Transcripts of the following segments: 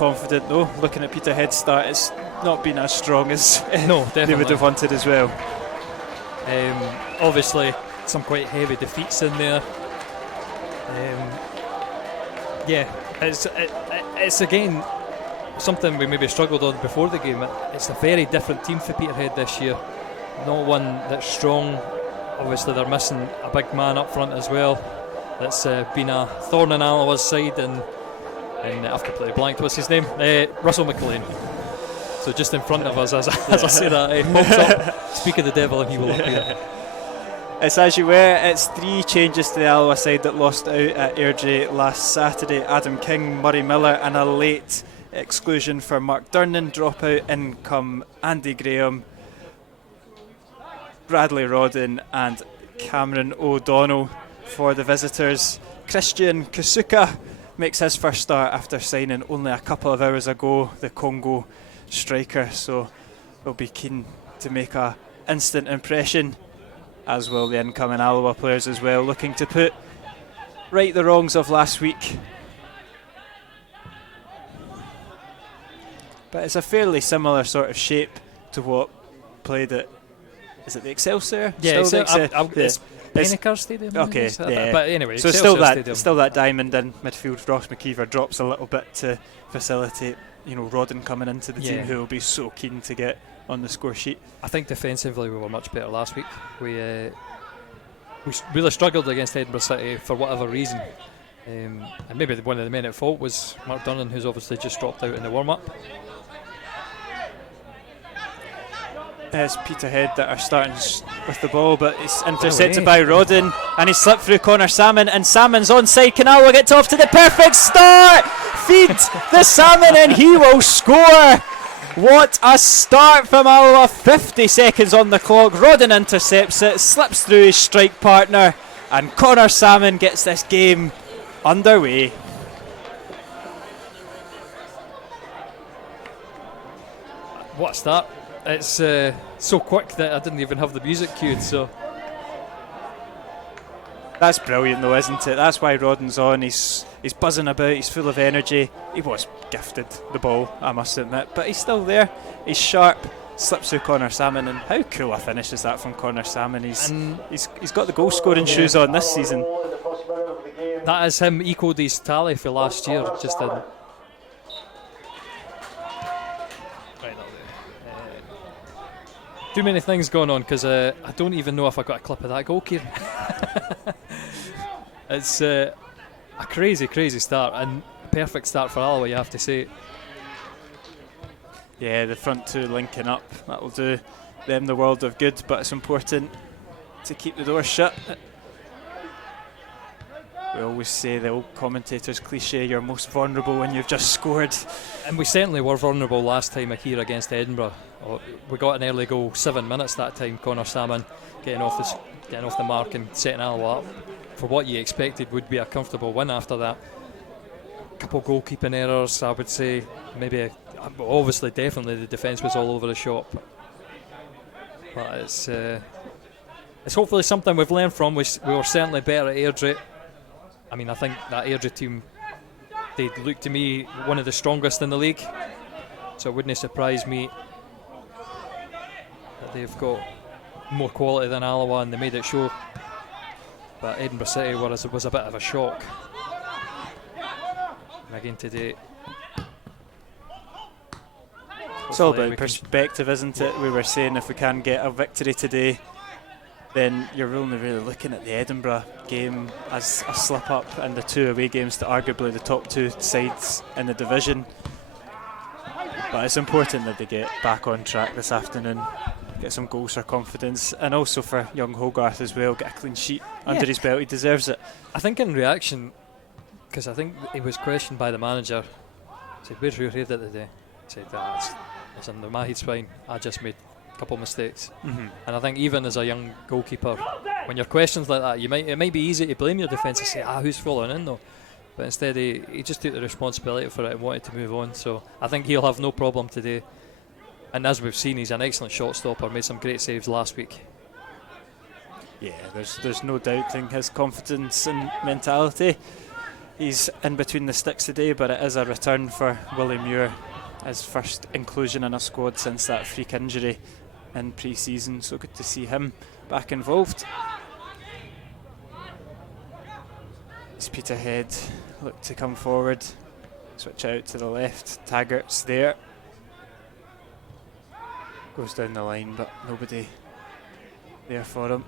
confident though. Looking at Peterhead's start, it's not been as strong as no, they would have wanted as well. Obviously, some quite heavy defeats in there. It's again something we maybe struggled on before the game. It's a very different team for Peterhead this year. Not one that's strong. Obviously, they're missing a big man up front as well. That's been a thorn in Alloa's side, and I've completely blanked. What's his name? Russell McLean. So just in front of us, as I say that, he pops up. Speak of the devil, and he will appear. It's as you were. It's 3 changes to the Alloa side that lost out at Airdrie last Saturday. Adam King, Murray Miller, and a late exclusion for Mark Durnan. Drop out, in come Andy Graham, Bradley Rodden and Cameron O'Donnell for the visitors. Christian Kusuka makes his first start after signing only a couple of hours ago, the Congo striker, so we'll be keen to make a instant impression, as will the incoming Alloa players as well, looking to put right the wrongs of last week. But it's a fairly similar sort of shape to what played at, is it the Excelsior? Yeah, it's Pennycar Stadium. Okay, yeah. But anyway, so still that diamond in midfield. Ross McKeever drops a little bit to facilitate, Rodden coming into the team, who will be so keen to get on the score sheet. I think defensively we were much better last week. We really struggled against Edinburgh City for whatever reason, and maybe one of the men at fault was Mark Durnan, who's obviously just dropped out in the warm-up. It's Peterhead that are starting with the ball, but it's intercepted by Rodden, and he slipped through Connor Salmon, and Salmon's onside. Can Alloa get off to the perfect start? Feed the Salmon and he will score. What a start from Alloa. 50 seconds on the clock. Rodden intercepts it, slips through his strike partner, and Connor Salmon gets this game underway. What a start. It's so quick that I didn't even have the music cued, so that's brilliant though, isn't it? That's why Rodden's on. He's buzzing about, he's full of energy. He was gifted the ball, I must admit, but he's still there. He's sharp, slips through Connor Salmon, and how cool a finish is that from Connor Salmon? He's got the goal scoring shoes on this season. That is him equalled his tally for last year, just in. Too many things going on, because I don't even know if I got a clip of that goal, Kieran. It's a crazy start, and a perfect start for Alloa, you have to say. Yeah, the front two linking up, that'll do them the world of good, but it's important to keep the door shut. We always say, the old commentator's cliche, you're most vulnerable when you've just scored. And we certainly were vulnerable last time here against Edinburgh. We got an early goal, 7 minutes that time. Connor Salmon getting off the mark and setting Alloa up for what you expected would be a comfortable win after that. A couple goalkeeping errors, I would say. Maybe, obviously, definitely the defence was all over the shop. But it's hopefully something we've learned from. We were certainly better at Airdrie. I mean, I think that Airdrie team, they look to me one of the strongest in the league. So it wouldn't surprise me that they've got more quality than Alloa, and they made it show. But Edinburgh City was a bit of a shock. And again today, it's all about perspective, isn't it? We were saying if we can get a victory today, then you're only really looking at the Edinburgh game as a slip up, and the 2 away games to arguably the top 2 sides in the division. But it's important that they get back on track this afternoon, get some goals for confidence, and also for young Hogarth as well, get a clean sheet under his belt. He deserves it. I think in reaction, because I think he was questioned by the manager, he said, "Where's your head at today?" He said, "It's under my head's fine. I just made couple of mistakes." And I think even as a young goalkeeper, when you're questions like that, it might be easy to blame your defence and say, who's falling in though? But instead he just took the responsibility for it and wanted to move on. So I think he'll have no problem today. And as we've seen, he's an excellent shot stopper, made some great saves last week. Yeah, there's no doubting his confidence and mentality. he's in between the sticks today, but it is a return for Willie Muir, his first inclusion in a squad since that freak injury in pre-season, so good to see him back involved. As Peterhead look to come forward, switch out to the left, Taggart's there, goes down the line but nobody there for him.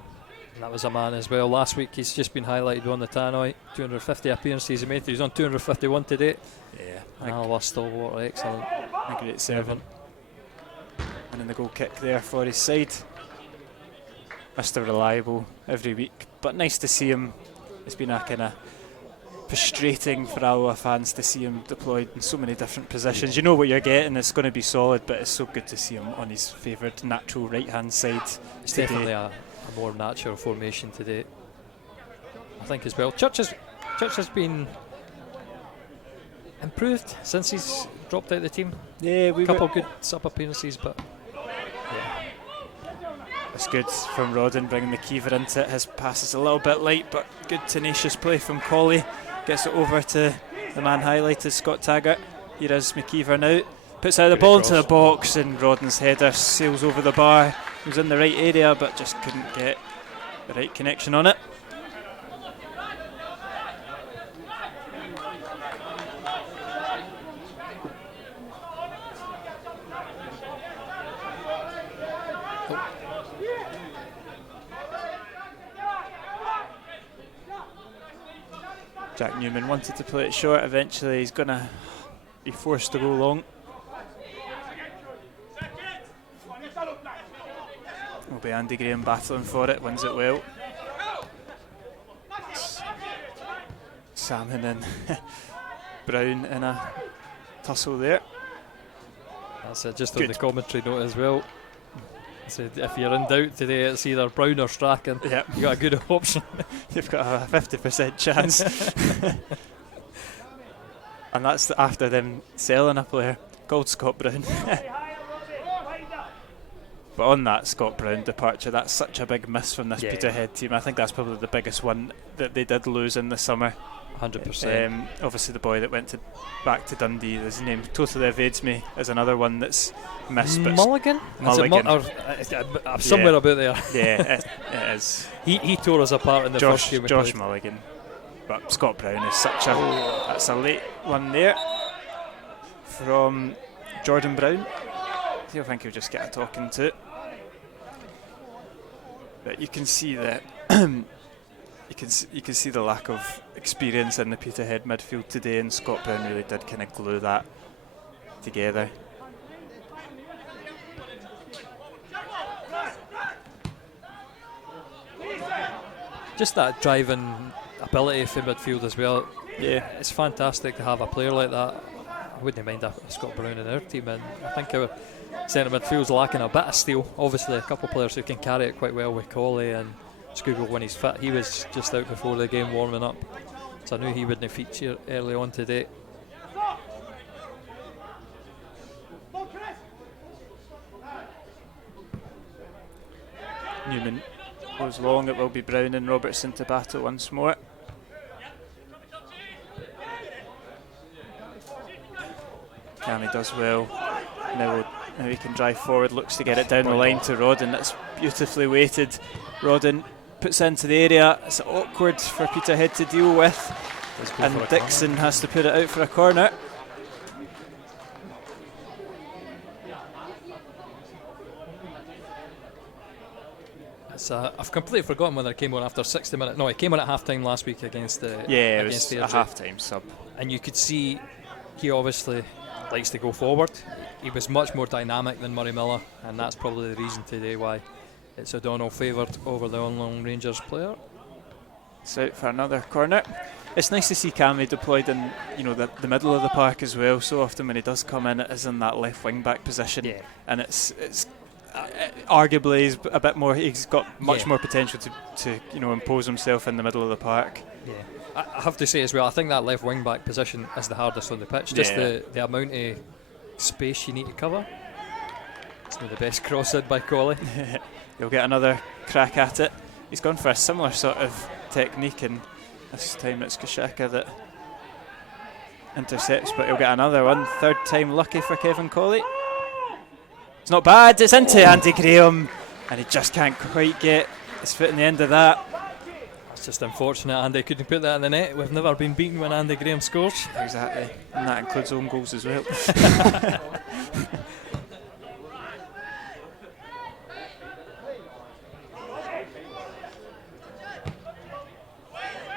And that was a man as well. Last week he's just been highlighted on the tannoy. 250 appearances he made. He's on 251 today. Yeah, Alloa stalwart, excellent. A great servant. And in the goal kick there for his side. Mr. Reliable every week, but nice to see him. It's been a kind of frustrating for Alloa fans to see him deployed in so many different positions. You know what you're getting, it's going to be solid, but it's so good to see him on his favoured natural right hand side. It's definitely a more natural formation today, I think, as well. Church has been improved since he's dropped out of the team. Yeah, a couple of good sub appearances, but it's good from Rodden bringing McKeever into it. His pass is a little bit light, but good tenacious play from Colley. Gets it over to the man highlighted, Scott Taggart. Here is McKeever now. Puts out the ball into the box, and Rodden's header sails over the bar. He was in the right area, but just couldn't get the right connection on it. Jack Newman wanted to play it short. Eventually he's going to be forced to go long. Will be Andy Graham battling for it, wins it well. Salmon and Brown in a tussle there. That's it, just on the commentary note as well. Said if you're in doubt today, it's either Brown or Strachan. Yep. You got a good option. You've got a 50% chance. And that's after them selling a player called Scott Brown. But on that Scott Brown departure, that's such a big miss from this Peterhead team. I think that's probably the biggest one that they did lose in the summer. 100%. Obviously the boy that went back to Dundee, his name totally evades me, is another one that's missed. Mulligan? Mulligan. Somewhere about there. Yeah, it is. He tore us apart in the first game. Josh Mulligan. But Scott Brown is such a... That's a late one there from Jordan Brown. I think he'll just get a talking to. But you can see that... You can see the lack of experience in the Peterhead midfield today, and Scott Brown really did kind of glue that together. Just that driving ability for midfield as well. Yeah, it's fantastic to have a player like that. I wouldn't mind a Scott Brown in our team, and I think our centre midfield's lacking a bit of steel. Obviously, a couple of players who can carry it quite well with Colley and Scoogle when he's fit. He was just out before the game warming up, so I knew he wouldn't feature early on today. Newman goes long. It will be Brown and Robertson to battle once more. Cammy does well. Now he can drive forward, looks to get it down the line to Rodden. That's beautifully weighted. Rodden puts into the area. It's awkward for Peterhead to deal with, and Dixon has to put it out for a corner. I've completely forgotten whether it came on after 60 minutes. No, it came on at half time last week against it against was a half time sub. And you could see he obviously likes to go forward. He was much more dynamic than Murray Miller, and that's probably the reason today why it's O'Donnell favoured over the Onlong Rangers player. It's out for another corner. It's nice to see Cammy deployed in the middle of the park as well. So often when he does come in, it is in that left wing back position, and it's arguably he's a bit more. He's got much more potential to impose himself in the middle of the park. Yeah, I have to say as well, I think that left wing back position is the hardest on the pitch. Just the amount of space you need to cover. It's not the best cross in by Colley. He'll get another crack at it. He's gone for a similar sort of technique, and this time it's Kashaka that intercepts, but he'll get another one. Third time lucky for Kevin Colley. It's not bad, it's into Andy Graham, and he just can't quite get his foot in the end of that. It's just unfortunate Andy couldn't put that in the net. We've never been beaten when Andy Graham scores. Exactly, and that includes own goals as well.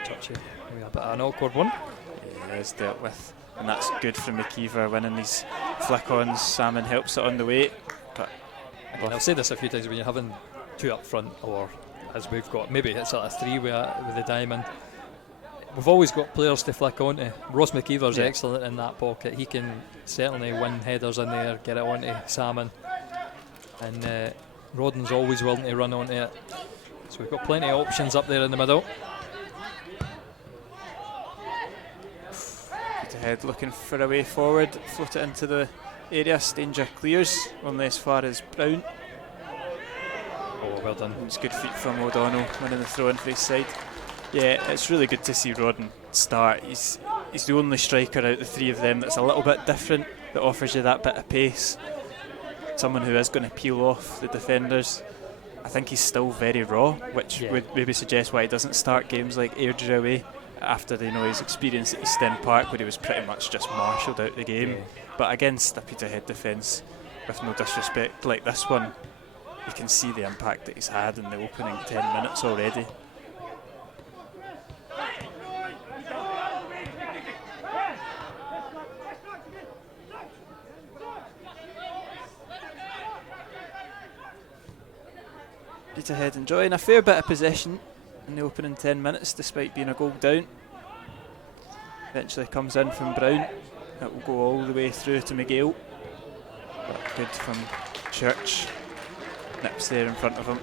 Touchy, maybe a bit of an awkward one. Yeah, it's dealt with, and that's good from McKeever winning these flick-ons. Salmon helps it on the way. But Again, I've said this a few times, when you're having two up front, or as we've got, maybe it's a three with the diamond, we've always got players to flick onto. Ross McKeever's excellent in that pocket. He can certainly win headers in there, get it onto Salmon, and Rodden's always willing to run onto it. So we've got plenty of options up there in the middle. Peterhead looking for a way forward, float it into the area. Stanger clears, only as far as Brown. Oh, well done. It's good feet from O'Donnell, winning the throw in for his side. Yeah, it's really good to see Rodden start. He's the only striker out of the three of them that's a little bit different, that offers you that bit of pace. Someone who is going to peel off the defenders. I think he's still very raw, which would maybe suggest why he doesn't start games like Airdrie away after his experience at East End Park, where he was pretty much just marshalled out the game. Yeah. But against a Peterhead defence, with no disrespect, like this one, you can see the impact that he's had in the opening 10 minutes already. Peterhead enjoying a fair bit of possession in the opening 10 minutes, despite being a goal down. Eventually comes in from Brown. It will go all the way through to McGale. But good from Church. Nips there in front of him.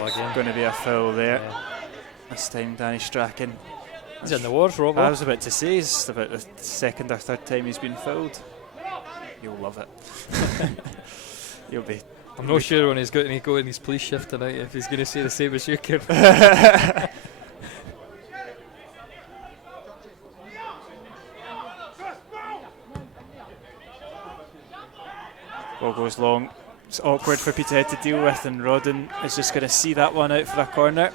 Again. Going to be a foul there. This time Danny Strachan. He's in the wars, Rob. I was about to say, it's about the second or third time he's been fouled. You'll love it. You'll be. I'm not sure when he's got to go in his police shift tonight if he's going to say the same as you, Kieran. Ball goes long. It's awkward for Peterhead to deal with, and Rodden is just going to see that one out for a corner.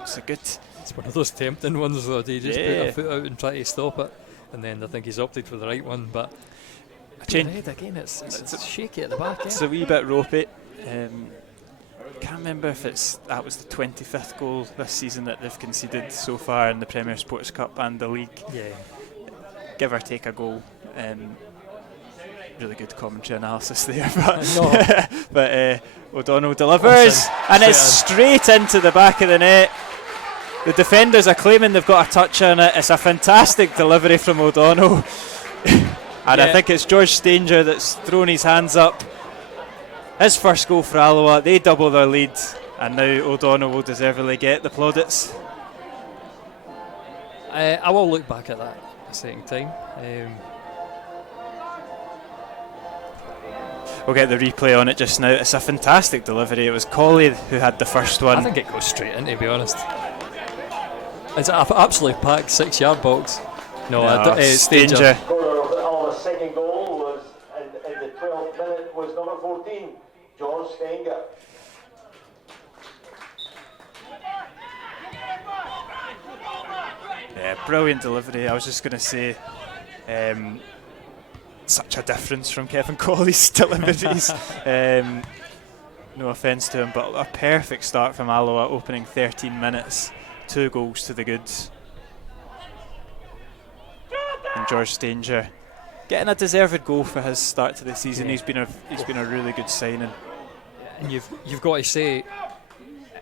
It's a good. It's one of those tempting ones, though. Do you just put a foot out and try to stop it? And then I think he's opted for the right one, but Peterhead again, it's shaky at the back. It's a wee bit ropey. Can't remember if that was the 25th goal this season that they've conceded so far in the Premier Sports Cup and the league. Yeah, give or take a goal. Really good commentary analysis there, but O'Donnell delivers, and it's straight into the back of the net. The defenders are claiming they've got a touch on it. It's a fantastic delivery from O'Donnell. And I think it's George Stanger that's thrown his hands up. His first goal for Alloa, they double their lead, and now O'Donnell will deservedly get the plaudits. I will look back at that a second time. We'll get the replay on it just now. It's a fantastic delivery. It was Colley who had the first one. I think it goes straight in, to be honest. It's an absolutely packed 6-yard box. Stanger. Our second goal was in the 12th minute was number 14, George Stanger. Yeah, brilliant delivery. I was just going to say, such a difference from Kevin Colley's deliveries. No offence to him, but a perfect start from Alloa, opening 13 minutes. 2 goals to the goods. And George Stanger getting a deserved goal for his start to the season. He's been a really good signing. And you've got to say,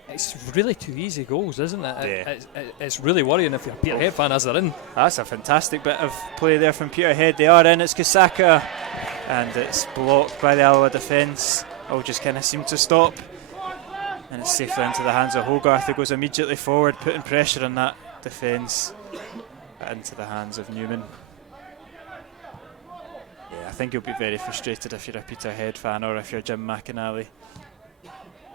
it's really 2 easy goals, isn't it? Yeah. It's really worrying if you're a Peterhead fan as they're in. That's a fantastic bit of play there from Peterhead. They are in. It's Kusaka, and it's blocked by the Alloa defence. All just kind of seem to stop, and it's safely into the hands of Hogarth, who goes immediately forward, putting pressure on that defence. Into the hands of Newman. think you'll be very frustrated if you're a Peterhead fan or if you're Jim McInally.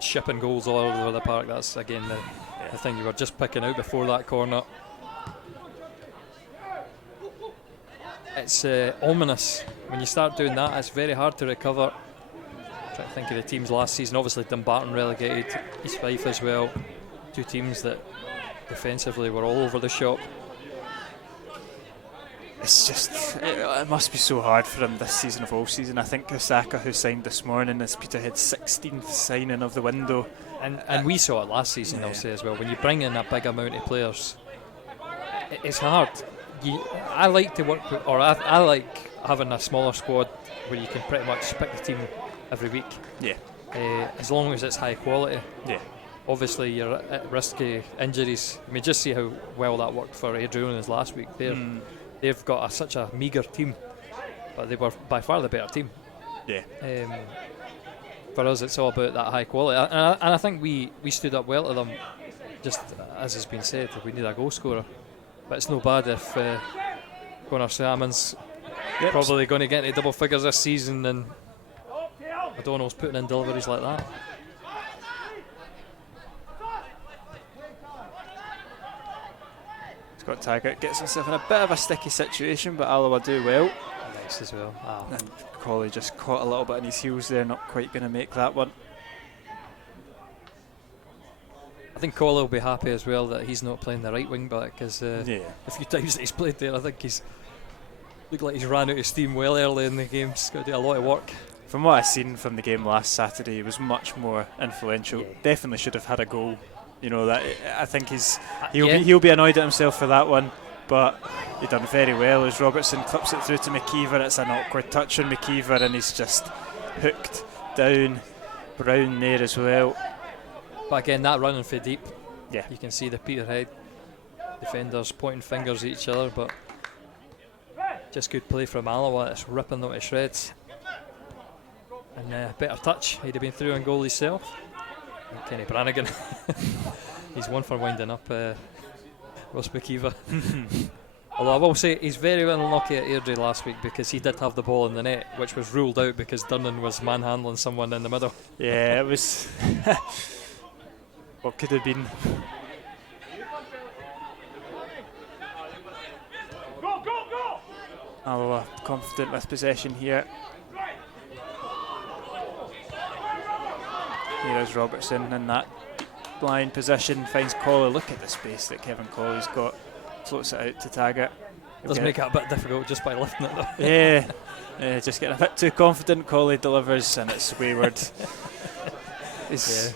Shipping goals all over the park, that's again the thing you were just picking out before that corner. It's ominous. When you start doing that, it's very hard to recover. I'm trying to think of the teams last season. Obviously Dumbarton relegated, East Fife as well. Two teams that defensively were all over the shop. It's just, it must be so hard for him this season of all season. I think Osaka, who signed this morning, is Peterhead's 16th signing of the window. And we saw it last season, I'll say as well. When you bring in a big amount of players, it's hard. I like to work with, or I like having a smaller squad where you can pretty much pick the team every week. Yeah. As long as it's high quality. Yeah. Obviously, you're at risk of injuries. I mean, just see how well that worked for Adriana's last week. They've got such a meagre team, but they were by far the better team. Yeah. For us, it's all about that high quality, and I think we stood up well to them. Just as has been said, we need a goal scorer, but it's no bad if Connor Salmon's probably going to get into double figures this season, and O'Donnell's putting in deliveries like that. Scott Taggart gets himself in a bit of a sticky situation, but Alloa do well. Nice as well. And Colley just caught a little bit on his heels there, not quite going to make that one. I think Colley will be happy as well that he's not playing the right wing back, because a few times that he's played there, I think he's looked like he's ran out of steam well early in the game. He's got to do a lot of work. From what I've seen from the game last Saturday, he was much more influential. Definitely should have had a goal. You know, that I think he'll be annoyed at himself for that one, but he done very well as Robertson clips it through to McKeever. It's an awkward touch on McKeever, and he's just hooked down. Brown there as well. But again, that running for deep, yeah, you can see the Peterhead defenders pointing fingers at each other, but just good play from Alloa. It's ripping them to shreds. And better touch, he'd have been through on goal himself. And Kenny Brannigan, he's one for winding up Ross McKeever. Although I will say he's very unlucky at Airdrie last week, because he did have the ball in the net, which was ruled out because Durnan was manhandling someone in the middle. Yeah, it was what could have been. Alloa confident with possession here. Here is Robertson in that blind position, finds Colley. Look at the space that Kevin Colley's got. Floats it out to Taggart. Does make it a bit difficult just by lifting it though. Yeah, just getting a bit too confident. Colley delivers and it's wayward. He's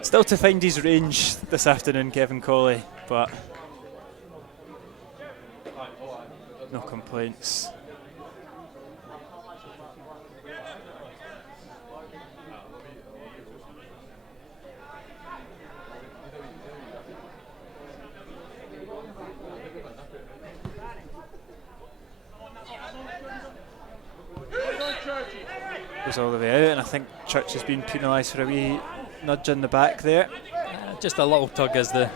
still to find his range this afternoon, Kevin Colley, but no complaints. Goes all the way out, and I think Church has been penalised for a wee nudge in the back there. Just a little tug as the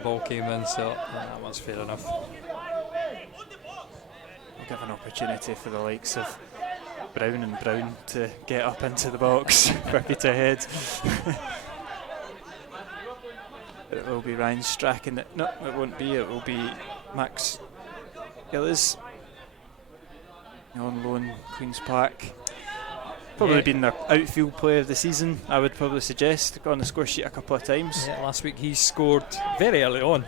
ball came in, so that was fair enough. We'll give an opportunity for the likes of Brown and Brown to get up into the box for Peterhead. But it will be Ryan Strachan. No, it won't be. It will be Max Gillis on loan, Queen's Park. Probably been their outfield player of the season, I would probably suggest. Got on the score sheet a couple of times. Yeah, last week he scored very early on.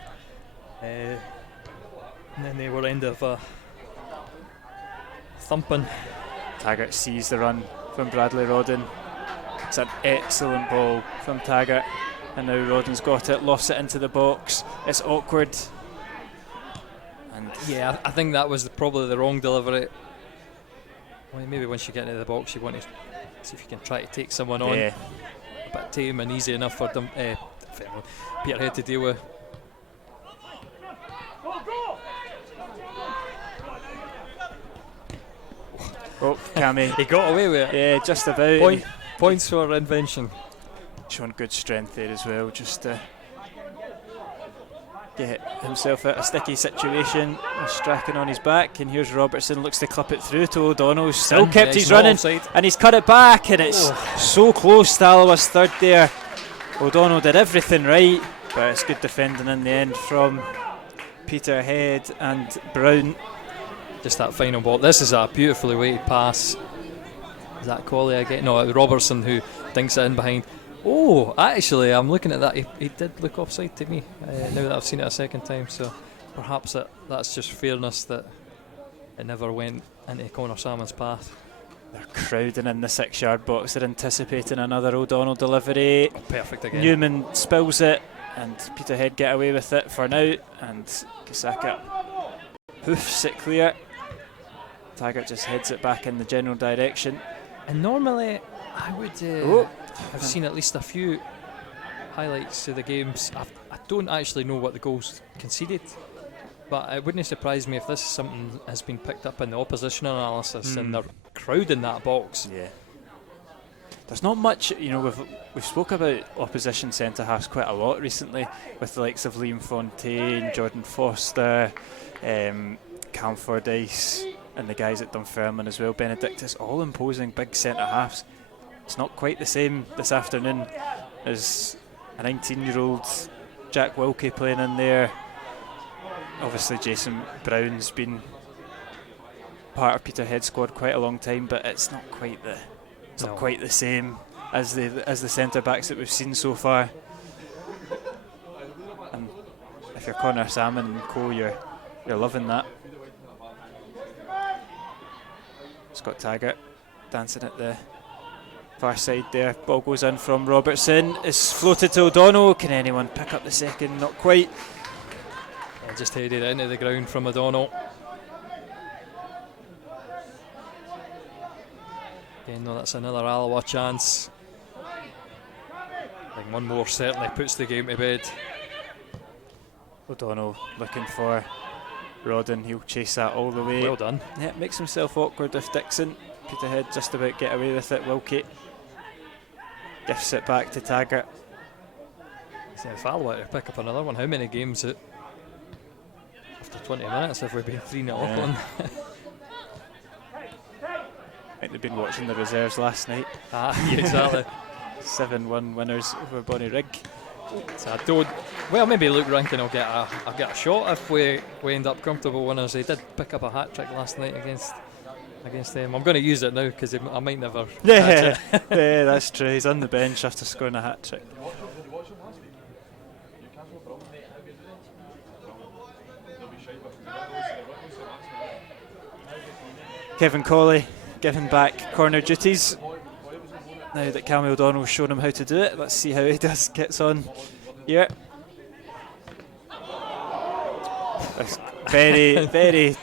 And then they were end of thumping. Taggart sees the run from Bradley Rodden. It's an excellent ball from Taggart. And now Rodden's got it, lofts it into the box. It's awkward. And yeah, I think that was probably the wrong delivery. Well, maybe once you get into the box, you want to see if you can try to take someone on. A bit tame and easy enough for them, Peterhead to deal with. Oh, Cammy. He got away with it. Yeah, just about. Points for invention. Showing good strength there as well. Just get himself out of a sticky situation. Strachan on his back, and here's Robertson, looks to clip it through to O'Donnell. Still kept his running, and he's cut it back, and it's so close to Alloa's third there. O'Donnell did everything right, but it's good defending in the end from Peterhead and Brown. Just that final ball. This is a beautifully weighted pass. Is that Colley again? No, Robertson who dinks it in behind. Oh, actually, I'm looking at that. He did look offside to me. Now that I've seen it a second time, so perhaps that's just fairness that it never went into Connor Salmon's path. They're crowding in the 6-yard box. They're anticipating another O'Donnell delivery. Oh, perfect again. Newman spills it, and Peterhead get away with it for now. And Kisaka hoofs it clear. Taggart just heads it back in the general direction. And normally, I would have seen at least a few highlights of the games. I don't actually know what the goals conceded, but it wouldn't surprise me if this is something has been picked up in the opposition analysis and they're crowding that box. Yeah. There's not much, we've spoke about opposition centre halves quite a lot recently, with the likes of Liam Fontaine, Jordan Foster, Cam Fordyce, and the guys at Dunfermline as well, Benedictus, all imposing big centre halves. It's not quite the same this afternoon as a 19-year-old Jack Wilkie playing in there. Obviously Jason Brown's been part of Peterhead squad quite a long time, but it's not quite the same as the centre backs that we've seen so far. And if you're Connor Salmon and co, you're loving that. Scott Taggart dancing at the far side there. Ball goes in from Robertson. It's floated to O'Donnell. Can anyone pick up the second? Not quite. Just headed into the ground from O'Donnell. Again, no, that's another Alloa chance. I think one more certainly puts the game to bed. O'Donnell looking for Rodden. He'll chase that all the way. Well done. Yeah, makes himself awkward with Dixon. Peterhead just about get away with it. Wilkie gifts it back to Taggart. So if Alloa to pick up another one, how many games after 20 minutes have we been 3-0 up on? I think they've been watching the reserves last night. Yeah, exactly. 7-1 winners over Bonnyrigg. So maybe Luke Rankin will get a shot if we end up comfortable winners. He did pick up a hat-trick last night against them. I'm going to use it now because I might never catch it. Yeah, that's true. He's on the bench after scoring a hat-trick. Kevin Colley giving back corner duties. Now that Cammy O'Donnell's shown him how to do it, let's see how he gets on here. Very, very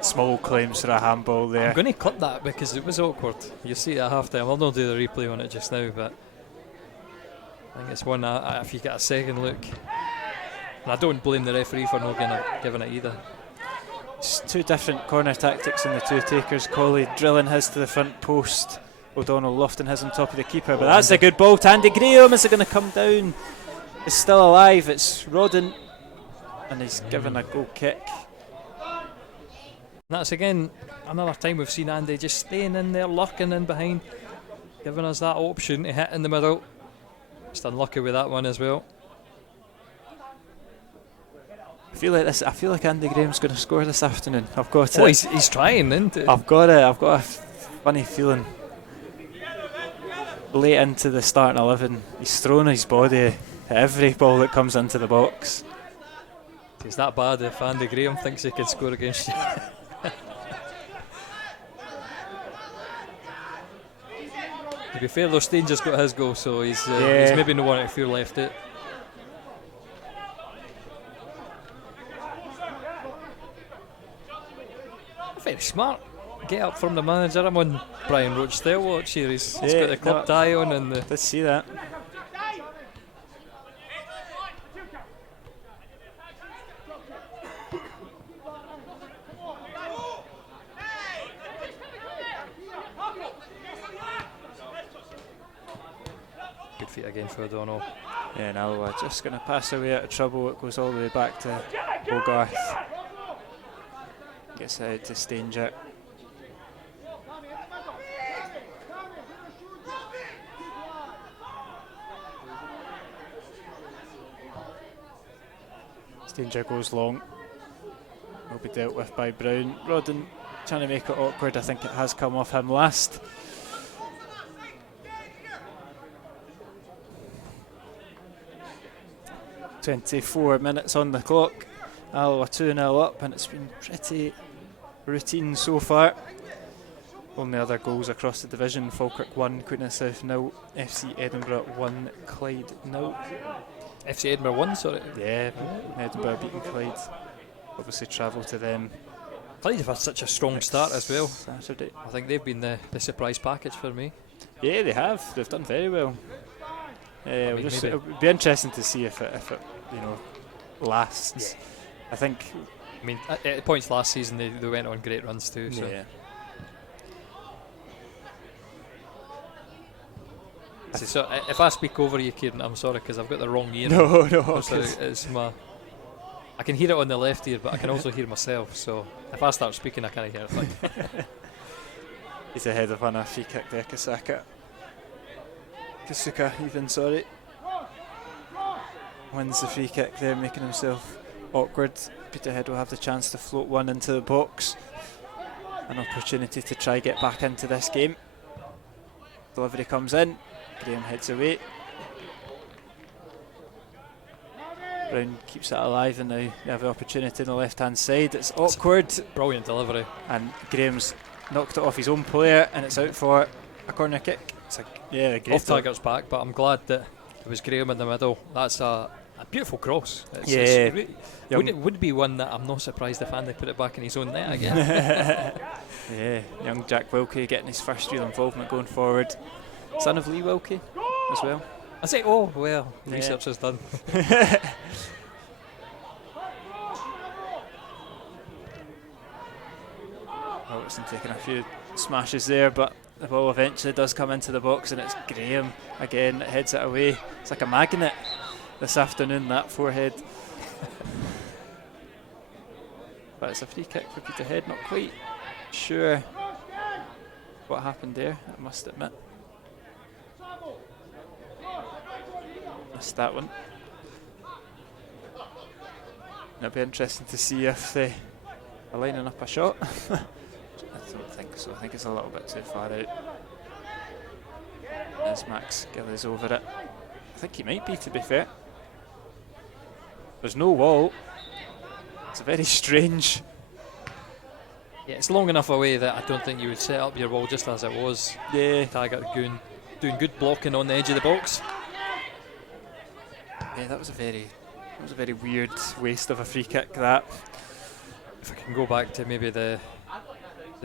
small claims for a handball there. I'm going to cut that because it was awkward. You see it at half time. I'll not do the replay on it just now, but I think it's one if you get a second look. And I don't blame the referee for not giving it either. It's two different corner tactics in the two takers. Colley drilling his to the front post. O'Donnell lofting his on top of the keeper, but that's a good ball to Andy Graham. Is it going to come down? It's still alive. It's Rodden, and he's given a goal kick. That's again another time we've seen Andy just staying in there, lurking in behind, giving us that option to hit in the middle. Just unlucky with that one as well. I feel like Andy Graham's going to score this afternoon. I've got it. He's trying, isn't it? I've got a funny feeling. Late into the starting 11, he's thrown his body at every ball that comes into the box. Is that bad if Andy Graham thinks he can score against you? To be fair though, Stain just got his goal, so he's maybe no one to fear left it. Very smart. Get up from the manager. I'm on Brian Roach style watch here. He's got the club tie on and the. Let's see that. Good feet again for O'Donnell. Yeah, and Alloa just going to pass away out of trouble. It goes all the way back to Hogarth. Gets it out to Stanger. Stanger goes long. Will be dealt with by Brown. Rodden trying to make it awkward. I think it has come off him last. "24 minutes on the clock. Alloa 2-0 up, and it's been pretty routine so far. Only other goals across the division: Falkirk 1, Queen of South 0, FC Edinburgh 1, Clyde 0. FC Edinburgh 1, sorry. Yeah, Edinburgh beating Clyde. Obviously travel to them Clyde have had such a strong start as well. Saturday. I think they've been the surprise package for me. Yeah, they have. They've done very well. It'll be interesting to see if it lasts. Yeah. I think. I mean, at points last season they went on great runs too. So. Yeah. So if I speak over you, Kieran, I'm sorry because I've got the wrong ear. No. So it's I can hear it on the left ear, but I can also hear myself. So if I start speaking, I can't hear it. He's ahead of on a free kick there, Kasuka even, sorry. Wins the free kick there, making himself awkward. Peterhead will have the chance to float one into the box. An opportunity to try get back into this game. Delivery comes in. Graham heads away. Brown keeps it alive, and now they have the opportunity on the left hand side. It's awkward. Brilliant delivery. And Graham's knocked it off his own player, and it's out for a corner kick. It's a great Off target's back, but I'm glad that it was Graham in the middle. That's a beautiful cross. Would be one that I'm not surprised if Andy put it back in his own net again. Yeah, young Jack Wilkie getting his first real involvement going forward. Son of Lee Wilkie as well. I say, oh well, research is done. Robertson taking a few smashes there, but the ball eventually does come into the box, and it's Graham again that heads it away. It's like a magnet this afternoon, that forehead. But it's a free kick for Peterhead. Not quite sure what happened there, I must admit. Missed that one. It'll be interesting to see if they are lining up a shot. I don't think so. I think it's a little bit too far out. As Max Gill is over it. I think he might be, to be fair. There's no wall. It's a very strange. Yeah, it's long enough away that I don't think you would set up your wall just as it was. Yeah. Taggart doing good blocking on the edge of the box. Yeah, that was a very weird waste of a free kick, that. If I can go back to maybe the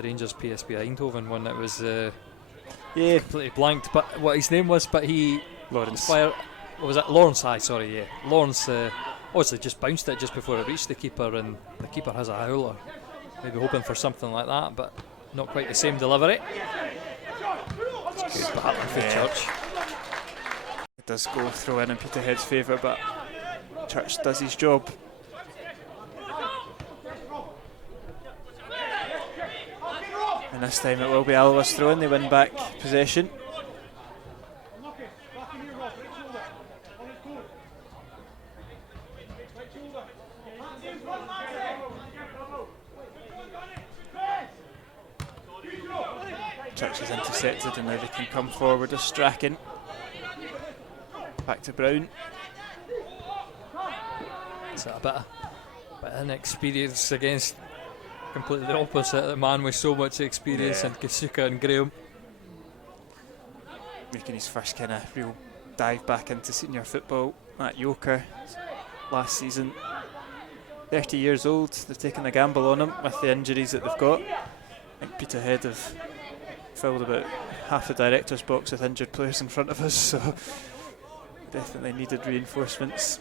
Rangers PSV Eindhoven one, that was completely blanked. But what his name was, but he Lawrence. What was that? Lawrence. Sorry, yeah. Lawrence obviously just bounced it just before it reached the keeper, and the keeper has a howler. Maybe hoping for something like that, but not quite the same delivery. It's good battling for Church. It does go throw in Peterhead's favour, but Church does his job. And this time it will be Alloa's throw in. They win back possession. Church is intercepted, and now they can come forward with Strachan. Back to Brown. It's a bit of inexperience against completely the opposite, the man with so much experience, and Kasuka and Graham. Making his first kind of real dive back into senior football at Yoker last season. 30 years old, they've taken a gamble on him with the injuries that they've got. I think Peterhead have filled about half the director's box with injured players in front of us, so definitely needed reinforcements.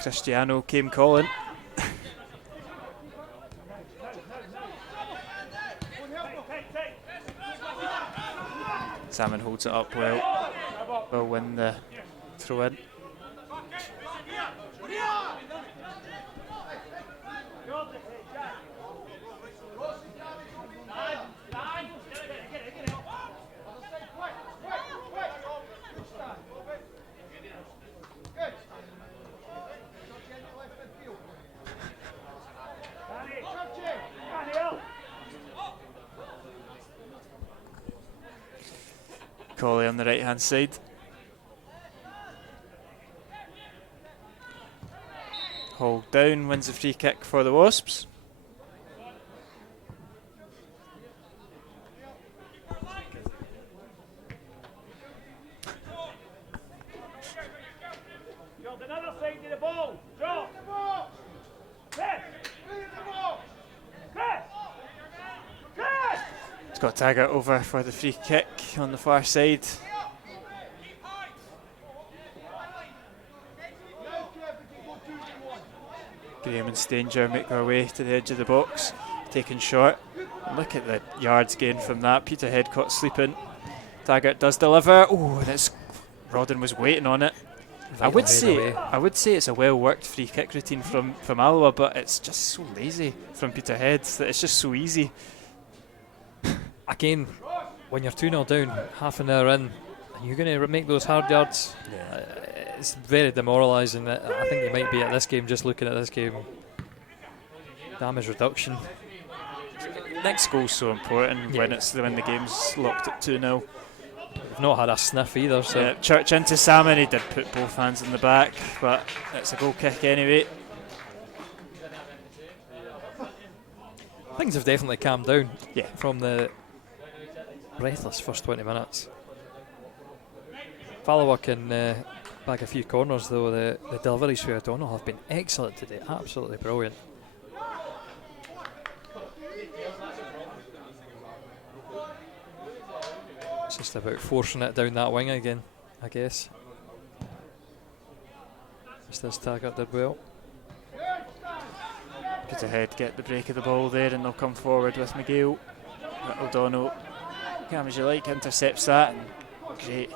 Cristiano came calling. Salmon holds it up well. Will win the throw in. Colley on the right hand side. Hold down, wins the free kick for the Wasps. He's got Taggart over for the free kick on the far side. Graham and Stanger make their way to the edge of the box, taken short. And look at the yards gained from that. Peterhead caught sleeping. Taggart does deliver. Oh, and it's Rodden was waiting on it. I would say it's a well worked free kick routine from Alloa, but it's just so lazy from Peterhead that it's just so easy. Again, when you're 2-0 down, half an hour in, and you're going to make those hard yards, it's very demoralising. I think you might be at this game, just looking at this game, damage reduction. Next goal's so important when the game's locked at 2-0. We've not had a sniff either. So yeah, Church into Salmon, he did put both hands in the back, but it's a goal kick anyway. Things have definitely calmed down Yeah. from the breathless first 20 minutes. Alloa can bag a few corners though. The deliveries for O'Donnell have been excellent today, absolutely brilliant. It's just about forcing it down that wing again, I guess. Just as Taggart did well. Peterhead get the break of the ball there and they'll come forward with McGill. O'Donnell, calm as you like, intercepts that, and great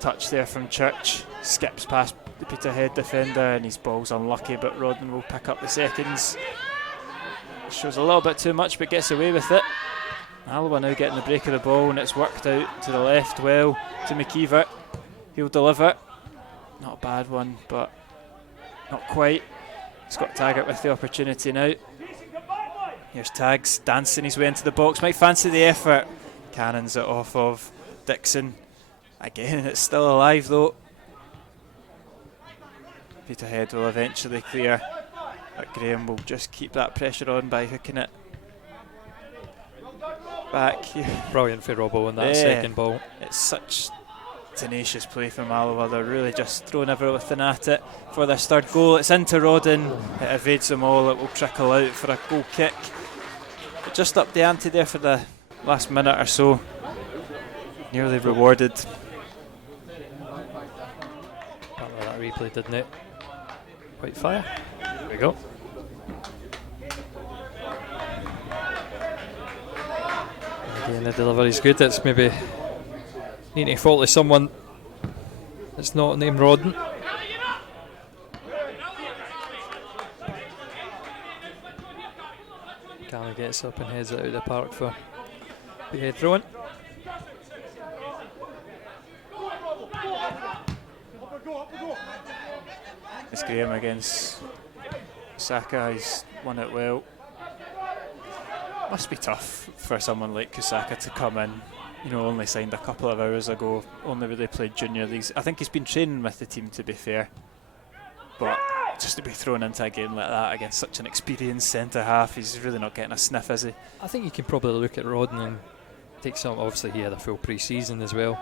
touch there from Church. Skips past the Peterhead defender and his ball's unlucky, but Rodden will pick up the seconds. Shows a little bit too much but gets away with it. Alloa now getting the break of the ball, and it's worked out to the left well to McKeever. He'll deliver. Not a bad one, but not quite. Scott Taggart with the opportunity now. Here's Tags dancing his way into the box. Might fancy the effort. Cannons it off of Dixon. Again, it's still alive though. Peterhead will eventually clear, but Graham will just keep that pressure on by hooking it back. Brilliant for Robbo in that second ball. It's such tenacious play from Alloa. They're really just throwing everything at it for their third goal. It's into Rodden. It evades them all. It will trickle out for a goal kick. But just up the ante there for the last minute or so. Nearly rewarded. That replay didn't it? Quite fire. There we go. Again, the delivery's good. It's maybe needing to fault someone that's not named Rodden. Cammy gets up and heads it out of the park for the head throwing. It's Graham against Kusaka. He's won it well. Must be tough for someone like Kusaka to come in. You know, only signed a couple of hours ago, only really played junior leagues. I think he's been training with the team, to be fair. But just to be thrown into a game like that against such an experienced centre half, he's really not getting a sniff, is he? I think you can probably look at Rodden and take some. Obviously, he had a full pre-season as well.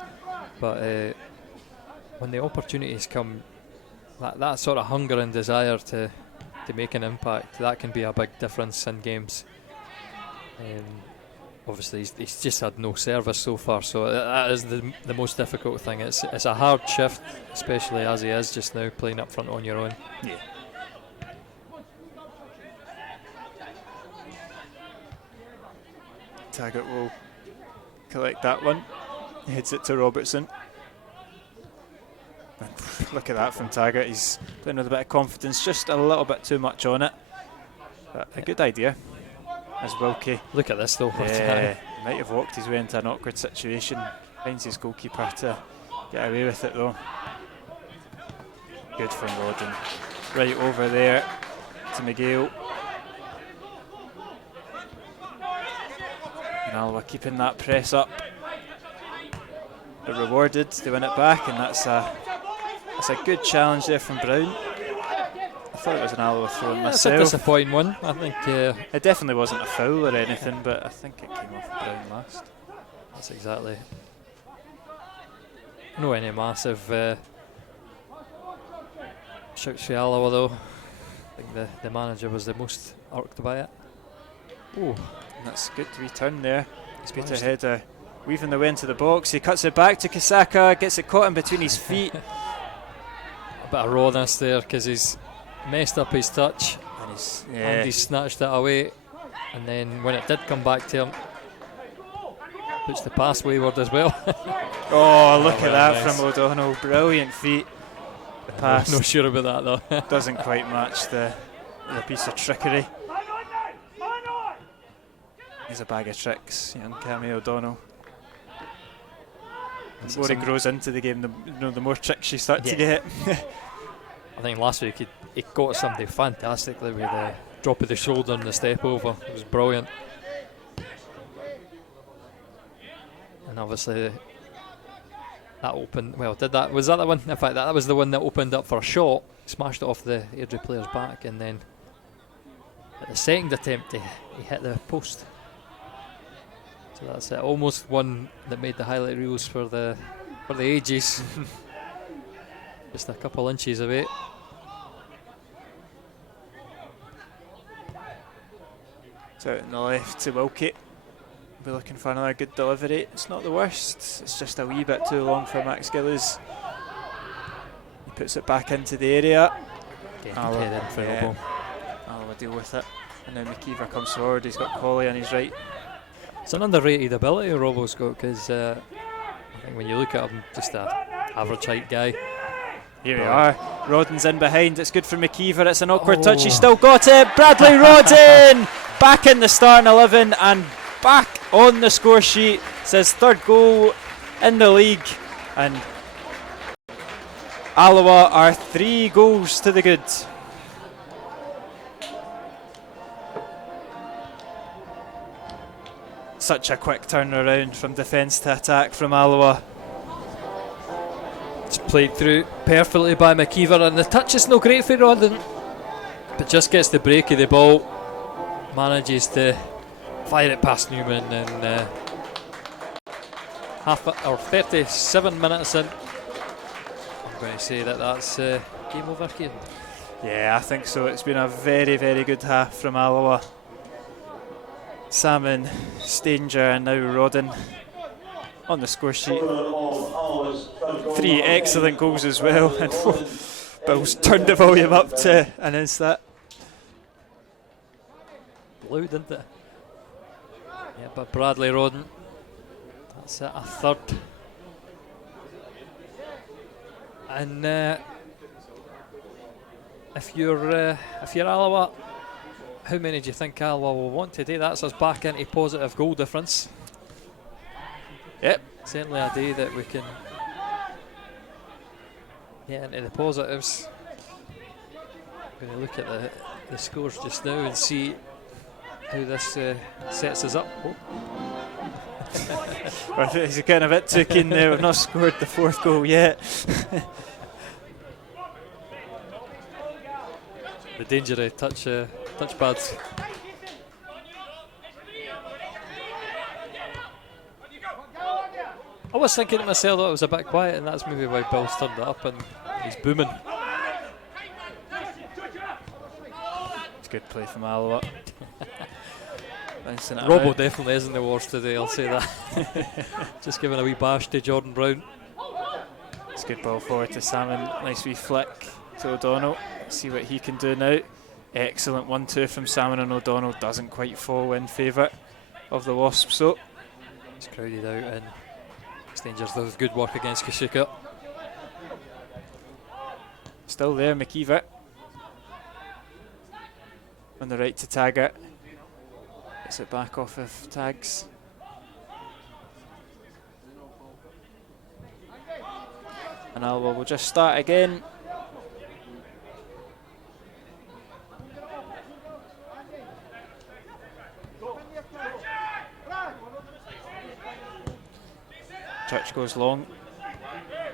But when the opportunities come, that sort of hunger and desire to make an impact, that can be a big difference in games. Obviously he's just had no service so far, so that is the most difficult thing. It's a hard shift, especially as he is just now playing up front on your own. Yeah. Taggart will collect that one. He heads it to Robertson. And look at that from Taggart. He's playing with a bit of confidence, just a little bit too much on it. But a good idea. As Wilkie. Look at this though. Yeah, might have walked his way into an awkward situation. Finds his goalkeeper to get away with it though. Good from Rodden. Right over there to McGill. And Alloa keeping that press up. But rewarded, they win it back, and that's a good challenge there from Brown. I thought it was an Alloa throw myself. It's a disappointing one. I think it definitely wasn't a foul or anything, but I think it came off Brown last. That's exactly. No any massive shouts for Alloa though. I think the manager was the most irked by it. Oh, that's a good return there. Peterhead weaving the way into the box. He cuts it back to Kisaka, gets it caught in between his feet. A bit of rawness there because he's messed up his touch and he's snatched it away. And then when it did come back to him, puts the pass wayward as well. Oh, look at that nice from O'Donnell. Brilliant feat. The pass. Not sure about that though. Doesn't quite match the piece of trickery. He's a bag of tricks, young Cammy O'Donnell. The more he grows into the game, the more tricks you start to get. I think last week he got somebody fantastically with the drop of the shoulder and the step over. It was brilliant. And obviously that opened, was that the one? In fact, that was the one that opened up for a shot, smashed it off the Airdrie player's back, and then at the second attempt he hit the post. So that's it, almost one that made the highlight reels for the ages. Just a couple inches away. It's out on the left to Wilkie. Be looking for another good delivery. It's not the worst, it's just a wee bit too long for Max Gillies. He puts it back into the area. Alloa will deal with it. And then McKeever comes forward, he's got Colley on his right. It's an underrated ability Robbo's got, because I think when you look at him, just a average height guy. Here we are, Rodden's in behind, it's good for McKeever, it's an awkward touch, he's still got it. Bradley Rodden back in the starting 11 and back on the score sheet. It's his third goal in the league, and Alloa are 3 goals to the good. Such a quick turnaround from defence to attack from Alloa. It's played through perfectly by McKeever, and the touch is no great for Rodden, but just gets the break of the ball, manages to fire it past Newman, and 37 minutes in, I'm going to say that's game over, Kieran. Yeah, I think so. It's been a very, very good half from Alloa. Salmon, Stanger and now Rodden on the score sheet. 3 excellent goals as well, and Bill's turned the volume up to announce that. Loud, isn't it? Yeah, but Bradley Rodden, that's it, a third. And if you're Alloa, how many do you think Alloa will want today? That's us back into positive goal difference. Yep. Certainly a day that we can get into the positives. I'm going to look at the scores just now and see how this sets us up. Well, he's getting a bit too keen there. We've not scored the 4th goal yet. The danger of touch pads. I was thinking to myself that it was a bit quiet, and that's maybe why Bill's turned it up and he's booming. It's good play from Alloa. Robbo definitely isn't the worst today, I'll say that. Just giving a wee bash to Jordan Brown. It's good ball forward to Salmon. Nice wee flick to O'Donnell. See what he can do now. Excellent 1-2 from Salmon, and O'Donnell doesn't quite fall in favour of the Wasps. So it's crowded out, and Stangers does good work against Kasuka. Still there, McKeever on the right to Taggart. Gets it back off of Tags. And Alloa will just start again. Church goes long.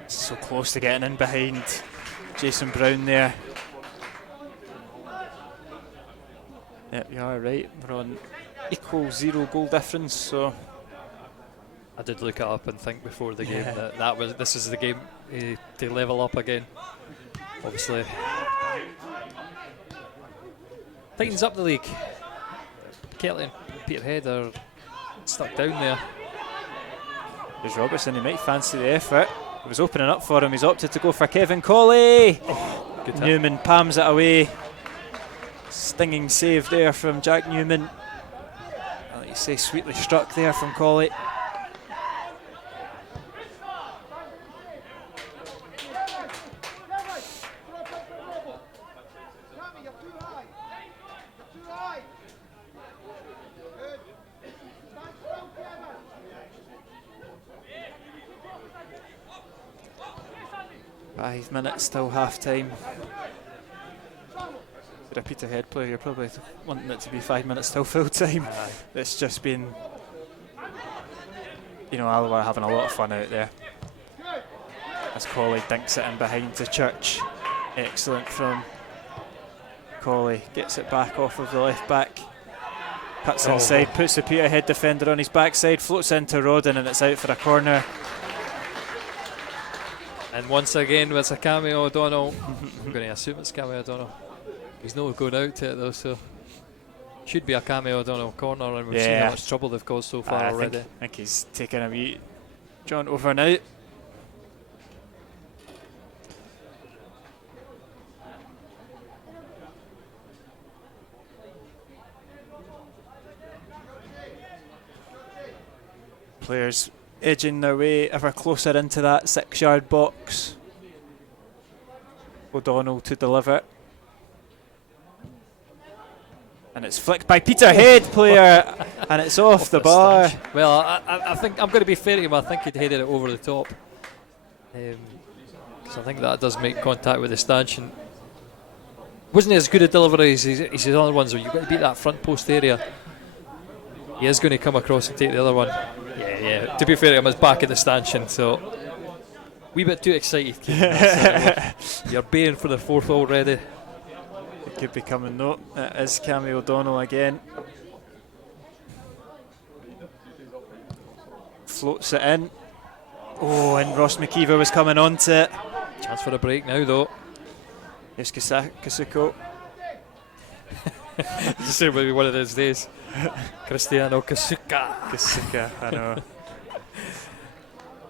So close to getting in behind Jason Brown there. Yep, you are right. We're on equal 0 goal difference, so I did look it up and think before the game that this is the game to level up again. Obviously, tightens up the league. Kelly and Peterhead are stuck down there. There's Robertson, he might fancy the effort. It was opening up for him, he's opted to go for Kevin Colley. Good Newman palms it away. Stinging save there from Jack Newman. Like you say, sweetly struck there from Colley. Five minutes till half time. For a Peterhead player, you're probably wanting it to be 5 minutes till full time. It's just been, you know, Alloa having a lot of fun out there. As Colley dinks it in behind the Church. Excellent from Colley. Gets it back off of the left back. Cuts inside, puts the Peterhead defender on his backside, floats into Rodden, and it's out for a corner. And once again, it's a Cameo O'Donnell. I'm going to assume it's Cameo O'Donnell. He's not going out to it though, so should be a Cameo O'Donnell corner, and we've seen how much trouble they've caused so far already. I think he's taking a wee jaunt over now. Players edging their way ever closer into that 6-yard box. O'Donnell to deliver. And it's flicked by Peterhead player, and it's off the bar. Stanch. Well, I think I'm going to be fair to him. I think he'd headed it over the top. So I think that does make contact with the stanchion. Wasn't as good a delivery as his other ones, where you've got to beat that front post area. He is going to come across and take the other one. Yeah. To be fair to him, he's back at the stanchion, so wee bit too excited. You're baying for the fourth already. It could be coming, no. It is Cameo O'Donnell again. Floats it in. Oh, and Ross McKeever was coming onto it. Chance for a break now, though. Here's Kasuko. Just say maybe one of those days. Cristiano Kasuka, I know.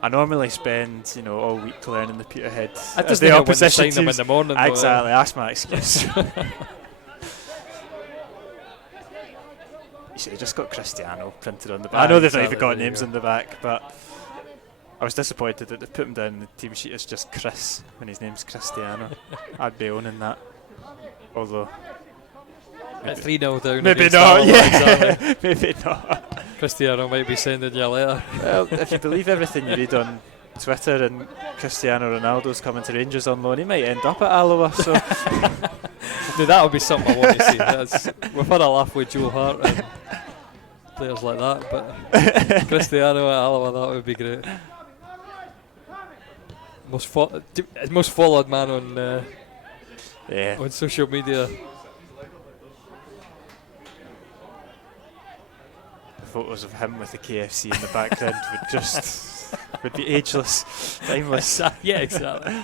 I normally spend, all week learning the Peterhead. As the opposition them in the morning. Exactly, that's my excuse. You should have just got Cristiano printed on the back. I know they've not even got names on the back, but I was disappointed that they put him down in the team sheet as just Chris when his name's Cristiano. I'd be owning that. Although at 3-0 down. Maybe not, exactly. Maybe not. Cristiano might be sending you a letter. Well, if you believe everything you read on Twitter, and Cristiano Ronaldo's coming to Rangers on loan, he might end up at Alloa. So no, that'll be something I want to see. We've had a laugh with Joe Hart and players like that, but Cristiano at Alloa, that would be great. Most followed man on social media. Photos of him with the KFC in the background would be ageless, timeless. Yeah, exactly.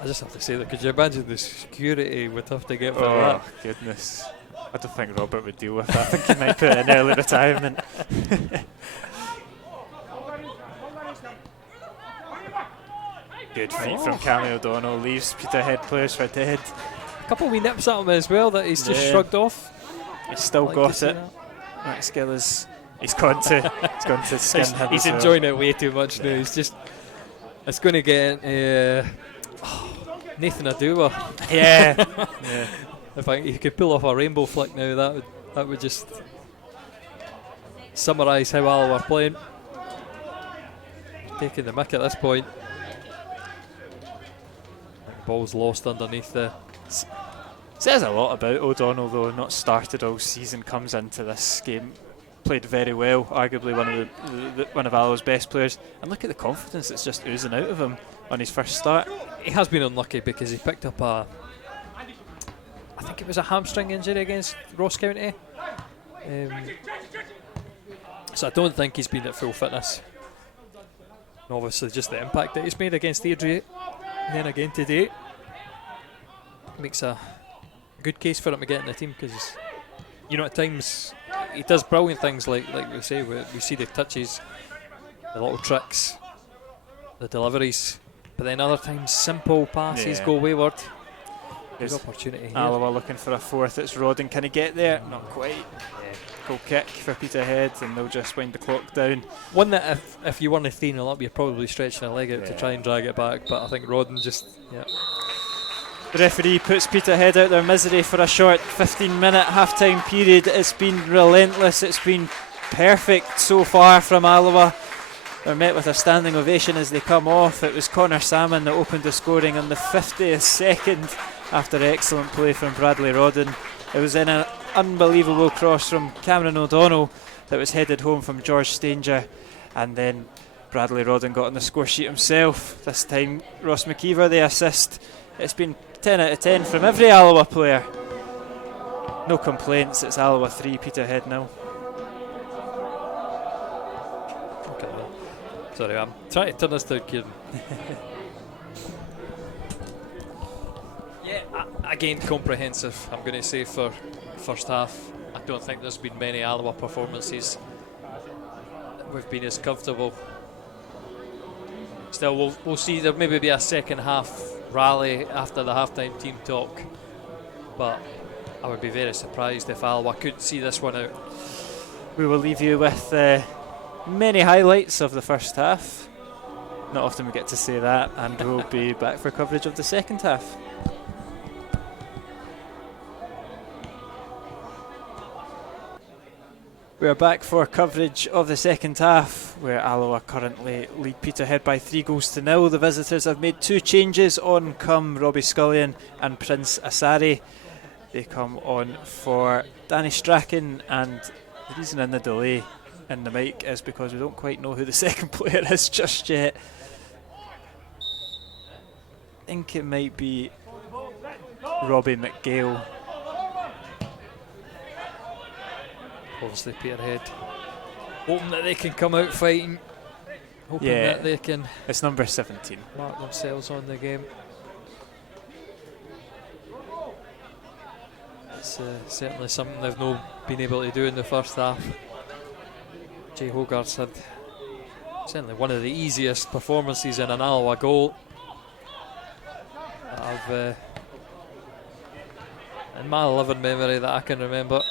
I just have to say that, could you imagine the security would have to get for that? Oh goodness, I don't think Robert would deal with that. I think he might put in early retirement. Good feet from Cameo O'Donnell, leaves Peterhead players for dead. A couple of wee nips at him as well that he's just shrugged off. He's still got it. Max Gill he's gone to skin him. He's enjoying it way too much now. It's going to get Nathan Adua. Yeah. If he could pull off a rainbow flick now, that would just summarise how Alloa are playing. Taking the mick at this point. Ball's lost underneath the Says a lot about O'Donnell, though, not started all season, comes into this game, played very well, arguably one of Alloa's best players, and look at the confidence that's just oozing out of him on his first start. He has been unlucky because he picked up I think it was a hamstring injury against Ross County. So I don't think he's been at full fitness. And obviously just the impact that he's made against Airdrie and then again today makes a good case for him to get in the team, because at times he does brilliant things like we say, we see the touches, the little tricks, the deliveries, but then other times simple passes go wayward. Good opportunity here. Alloa looking for a fourth. It's Rodden. Can he get there? Not quite. Goal kick for Peterhead, and they'll just wind the clock down. One that if you weren't 3-0 up, you're probably stretching a leg out to try and drag it back, but I think Rodden just The referee puts Peterhead out their misery for a short 15-minute half-time period. It's been relentless. It's been perfect so far from Alloa. They're met with a standing ovation as they come off. It was Connor Salmon that opened the scoring on the 50th second after excellent play from Bradley Rodden. It was in an unbelievable cross from Cameron O'Donnell that was headed home from George Stanger, and then Bradley Rodden got on the score sheet himself. This time Ross McKeever the assist. It's been 10 out of 10 from every Alloa player. No complaints. It's Alloa 3, Peterhead 0. Okay, sorry, I'm trying to turn this down, Kieran. Again, comprehensive, I'm going to say, for first half. I don't think there's been many Alloa performances we've been as comfortable. Still, we'll see. There maybe be a second half rally after the half-time team talk, but I would be very surprised if Alloa couldn't see this one out. We will leave you with many highlights of the first half. Not often we get to say that, and we'll be back for coverage of the second half. We are back for coverage of the second half, where Alloa currently lead Peterhead by 3-0. The visitors have made 2 changes. On come Robbie Scullion and Prince Asari. They come on for Danny Strachan, and the reason in the delay in the mic is because we don't quite know who the second player is just yet. I think it might be Robbie McGale. Obviously Peterhead hoping that they can come out fighting, hoping that they can it's number 17 mark themselves on the game. It's certainly something they've not been able to do in the first half. Jay Hogarth's had certainly one of the easiest performances in an Alloa goal that I've in my living memory that I can remember.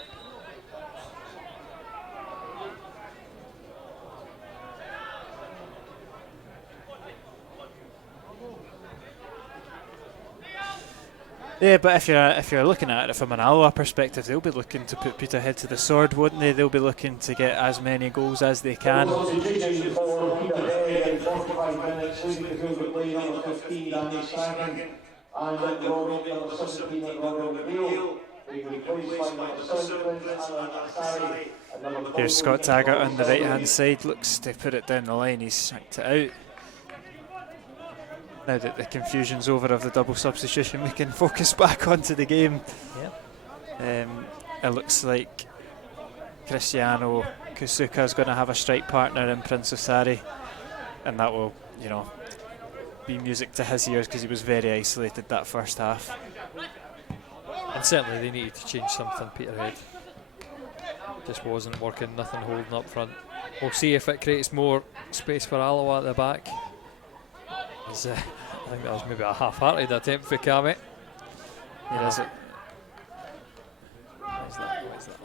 Yeah, but if you're looking at it from an Alloa perspective, they'll be looking to put Peterhead to the sword, won't they? They'll be looking to get as many goals as they can. Here's Scott Taggart on the right hand side, looks to put it down the line. He's shanked it out. Now that the confusion's over of the double substitution, we can focus back onto the game. It looks like Cristiano Kusuka is going to have a strike partner in Prince Osari, and that will, be music to his ears because he was very isolated that first half. And certainly they needed to change something, Peterhead. Just wasn't working, nothing holding up front. We'll see if it creates more space for Alloa at the back. I think that was maybe a half-hearted attempt for Cammy. Why is that like that?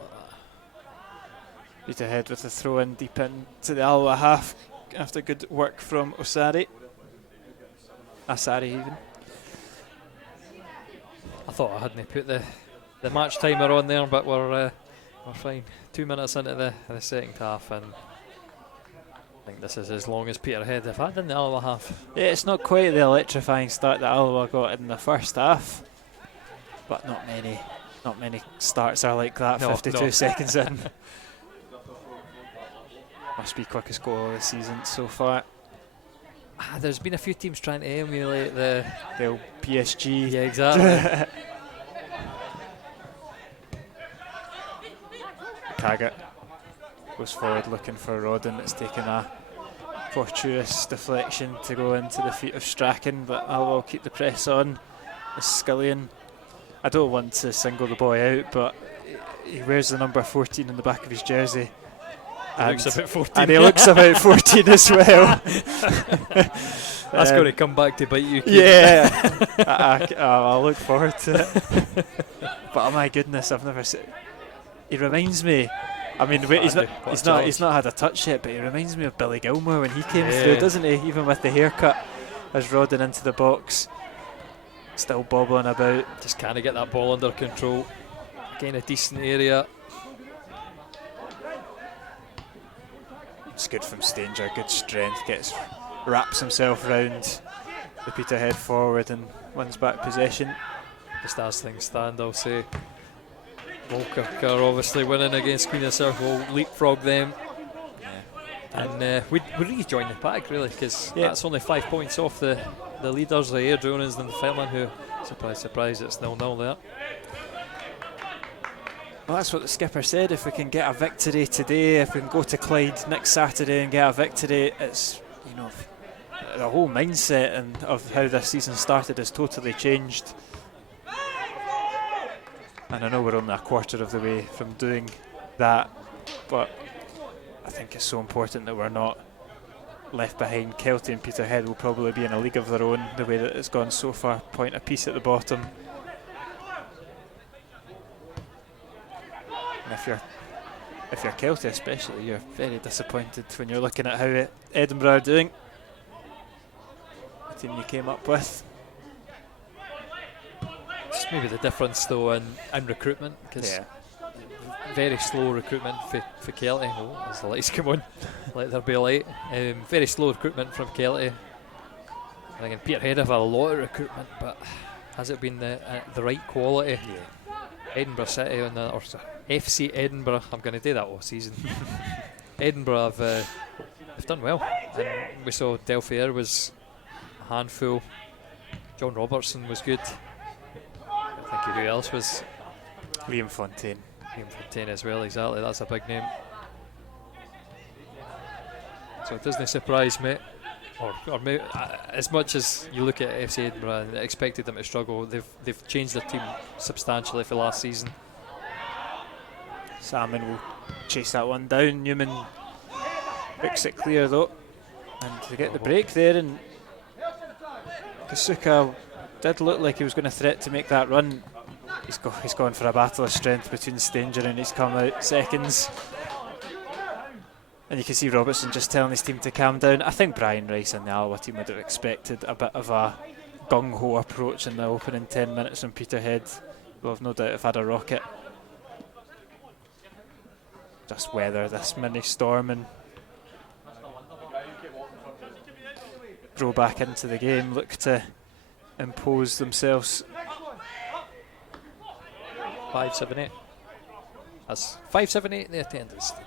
Peterhead with a throw in deep into the Alloa half after good work from Asari even. I thought I hadn't put the match timer on there, but we're fine. 2 minutes into the second half, and I think this is as long as Peterhead have had in the Alloa half. Yeah, it's not quite the electrifying start that Alloa got in the first half, but not many starts are like that. No, 52 no. seconds in. Must be quickest goal of the season so far. There's been a few teams trying to emulate the old PSG. Yeah, exactly. Taggart goes forward looking for Rodden. It's taken a fortuitous deflection to go into the feet of Strachan, but Alloa will keep the press on. It's Scullion. I don't want to single the boy out, but he wears the number 14 in the back of his jersey. He looks about 14. And he looks about 14 as well. That's going to come back to bite you. Yeah. I'll look forward to it. But oh my goodness, I've never seen. He reminds me. I mean, he's not had a touch yet, but he reminds me of Billy Gilmore when he came through, doesn't he? Even with the haircut, as Rodden into the box, still bobbling about. Just can't get that ball under control. Again, a decent area. It's good from Stanger, good strength, wraps himself round the Peterhead forward and wins back possession. Just as things stand, I'll say Falkirk are obviously winning against Queen of Circle, leapfrog them. And we rejoin the pack really, because that's only 5 points off the leaders, the Air Dronans and the Fairman, who, surprise, it's 0-0 there. Well, that's what the skipper said. If we can get a victory today, if we can go to Clyde next Saturday and get a victory, it's, you know, the whole mindset and of how this season started has totally changed. And I know we're only a quarter of the way from doing that, but I think it's so important that we're not left behind. Kelty and Peterhead will probably be in a league of their own the way that it's gone so far, point apiece at the bottom. And if you're Kelty especially, you're very disappointed when you're looking at how Edinburgh are doing. The team you came up with. It's maybe the difference though in recruitment, because very slow recruitment for Kelty. Oh, as the lights come on, let there be light. Very slow recruitment from Kelty. I think Peterhead have a lot of recruitment, but has it been the right quality? Yeah. Edinburgh City or FC Edinburgh, I'm going to do that all season. Edinburgh have done well, and we saw Delphier was a handful. John Robertson was good. I think who else was? Liam Fontaine. Liam Fontaine as well, exactly, that's a big name. So it doesn't surprise me, or maybe, as much as you look at FC Edinburgh and expected them to struggle, they've changed their team substantially for last season. Salmon will chase that one down. Newman picks it clear though, and to get the break there, and Kasuka did look like he was going to threat to make that run. He's gone for a battle of strength between Stanger, and he's come out seconds. And you can see Robertson just telling his team to calm down. I think Brian Rice and the Alloa team would have expected a bit of a gung-ho approach in the opening 10 minutes on Peterhead. Well, I've no doubt have had a rocket. Just weather this mini storm and row back into the game, look to impose themselves. 578. That's 578 in the attendance today.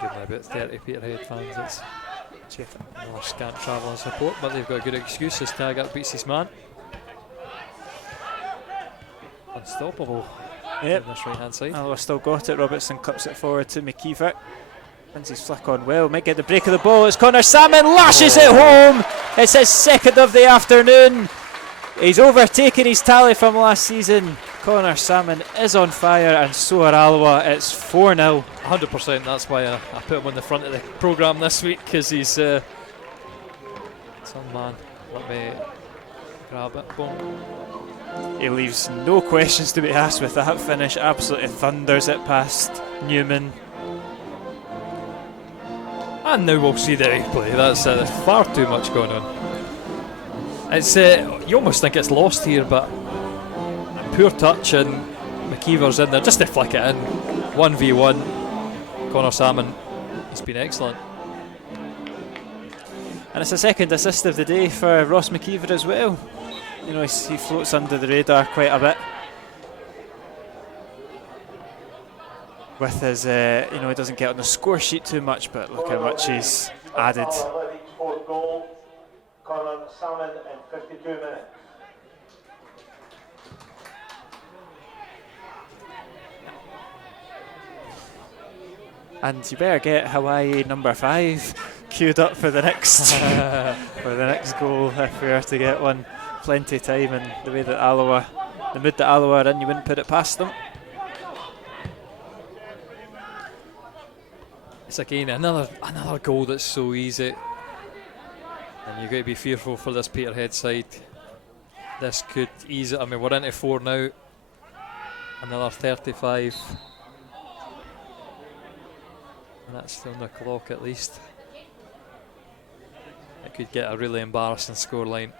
About 30 Peterhead fans. It's more scant travel and support, but they've got a good excuse as Taggart beats his man. Unstoppable. Yep. On this right hand side. Alloa still got it. Robertson clips it forward to McKeever. Wins his flick on well. Might get the break of the ball. It's Connor Salmon lashes it home. It's his second of the afternoon. He's overtaken his tally from last season. Connor Salmon is on fire, and so are Alloa. It's 4-0. 100%. That's why I put him on the front of the programme this week, because he's some man. Let me grab it. Boom. He leaves no questions to be asked with that finish. Absolutely thunders it past Newman. And now we'll see the replay. That's far too much going on. It's you almost think it's lost here, but poor touch, and McKeever's in there just to flick it in. 1v1. Connor Salmon, he's been excellent. And it's a second assist of the day for Ross McKeever as well. You know, he floats under the radar quite a bit. With his, you know, he doesn't get on the score sheet too much, but look how much he's added. Fourth goal, Connor Salmon in 52 minutes. And you better get Hawaii number 5 queued up for the next for the next goal if we are to get one. Plenty of time, and the way that Alloa, the mood that Alloa are in, you wouldn't put it past them. It's again another goal that's so easy, and you've got to be fearful for this Peterhead side. This could ease it. I mean, we're into 4 now. Another 35. And that's on the clock at least. It could get a really embarrassing scoreline.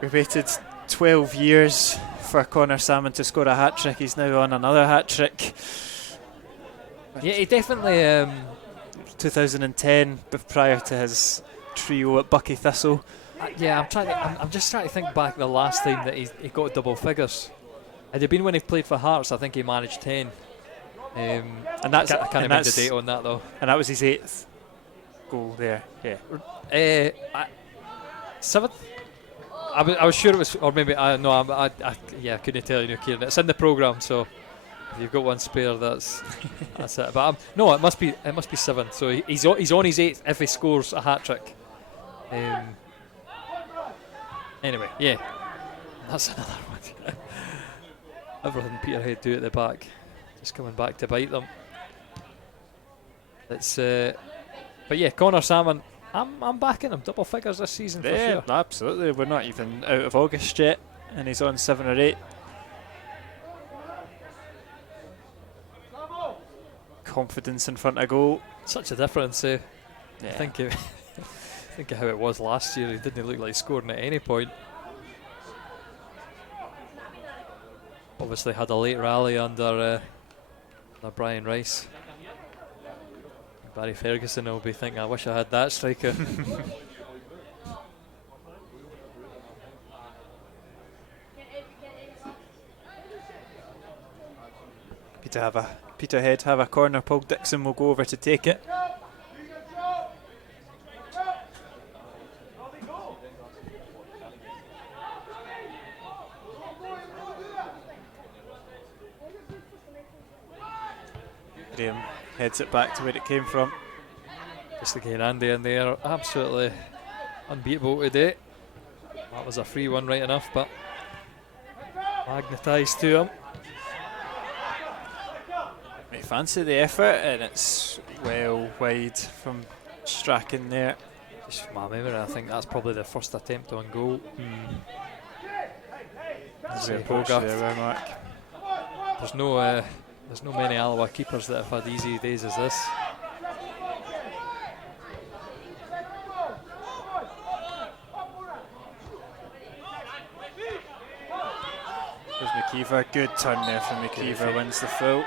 We waited 12 years for Connor Salmon to score a hat-trick. He's now on another hat-trick. Yeah, he definitely... 2010, prior to his trio at Bucky Thistle. Yeah, I'm just trying to think back the last time that he got double figures. Had it been when he played for Hearts, I think he managed 10. And that's, I can't remember the date on that though. And that was his 8th goal there. Yeah. 7th. I was sure it was, or maybe I couldn't tell you, no, Kieran. It's in the programme, so if you've got one spare, that's it. But no, it must be 7. So he's on his 8th if he scores a hat trick. Anyway, yeah, that's another one. Everything Peterhead do at the back, just coming back to bite them. It's but yeah, Connor Salmon, I'm backing him double figures this season for sure. Absolutely. We're not even out of August yet, and he's on 7 or 8. Confidence in front of goal. Such a difference. Yeah. Think of how it was last year. He didn't look like scoring at any point. Obviously had a late rally under Brian Rice. Barry Ferguson will be thinking, I wish I had that striker. Peterhead have a corner. Paul Dixon will go over to take it. Graham heads it back to where it came from. Just again, Andy in there, absolutely unbeatable today. That was a free one, right enough, but magnetised to him. They fancy the effort, and it's well wide from Strachan there. Just from my memory, I think that's probably the first attempt on goal. There's no many Alloa keepers that have had easy days as this. There's McKeever, good turn there from McKeever, wins the full.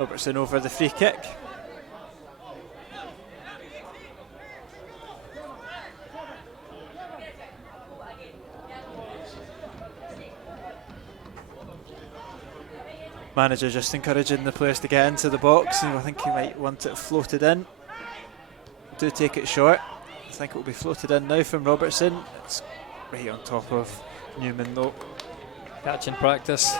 Robertson over the free kick. Manager just encouraging the players to get into the box, and I think he might want it floated in. Do take it short. I think it will be floated in now from Robertson. It's right on top of Newman though. Catch in practice.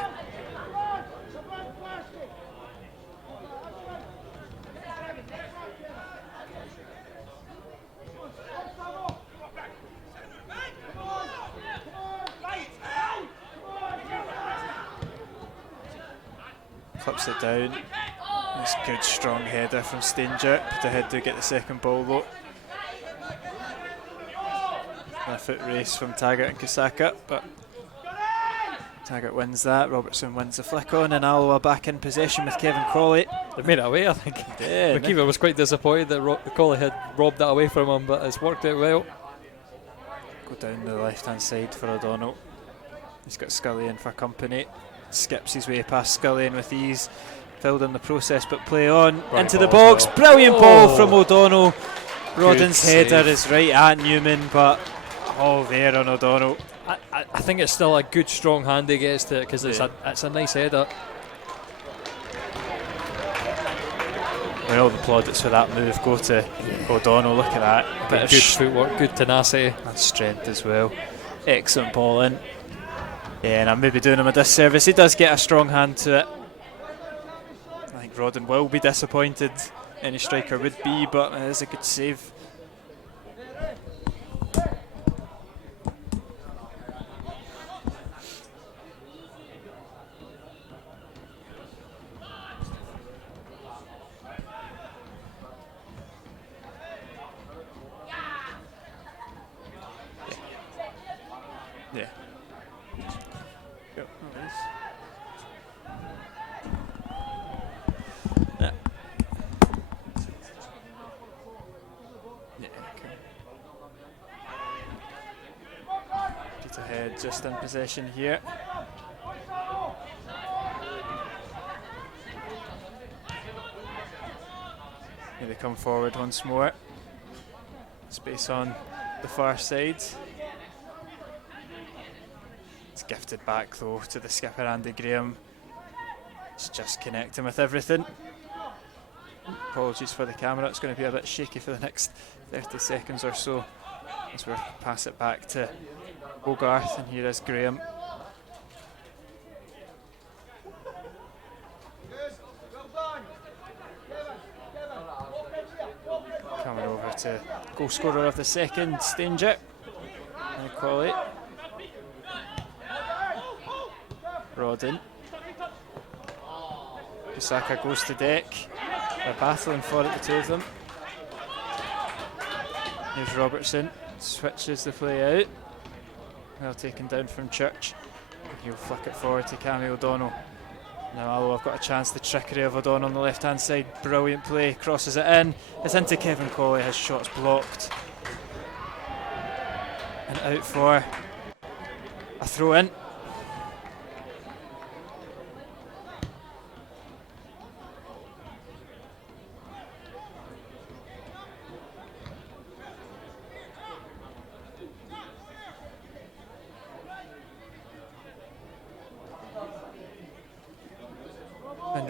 Clips it down. Nice good strong header from Stanger. Peterhead do get the second ball though. A foot race from Taggart and Kasaka, but Taggart wins that. Robertson wins the flick on, and Alloa back in possession with Kevin Crawley. They made it away, I think. Yeah, The keeper was quite disappointed that Cawley had robbed that away from him, but it's worked out well. Go down the left-hand side for O'Donnell. He's got Scully in for company. Skips his way past Scully in with ease. Filled in the process, but play on into the box. Well. Brilliant ball from O'Donnell. Rodden's save. header is right at Newman, but there on O'Donnell. I think it's still a good strong hand he gets to it, because it's a nice header. When all the plaudits for that move go to O'Donnell, look at that. Bit of Good footwork, good tenacity. and strength as well. Excellent ball in. Yeah, and I'm maybe doing him a disservice. He does get a strong hand to it. I think Rodden will be disappointed. Any striker would be, but it is a good save. Yeah. Yep, no worries. Yeah. Yeah, okay. Peterhead just in possession here. Here they come forward once more. Space on the far side. It's gifted back though to the skipper Andy Graham. It's just connecting with everything. Apologies for the camera, it's going to be a bit shaky for the next 30 seconds or so as we pass it back to Hogarth, and here is Graham. Coming over to goal scorer of the second, Stanger. And Cawley. Rodden. Osaka goes to deck. They're battling for it, the two of them. Here's Robertson. Switches the play out. Well taken down from Church. He'll flick it forward to Cammy O'Donnell. Now Alloa have got a chance. The trickery of O'Donnell on the left hand side. Brilliant play. Crosses it in. It's into Kevin Cawley. His shot's blocked. And out for a throw in.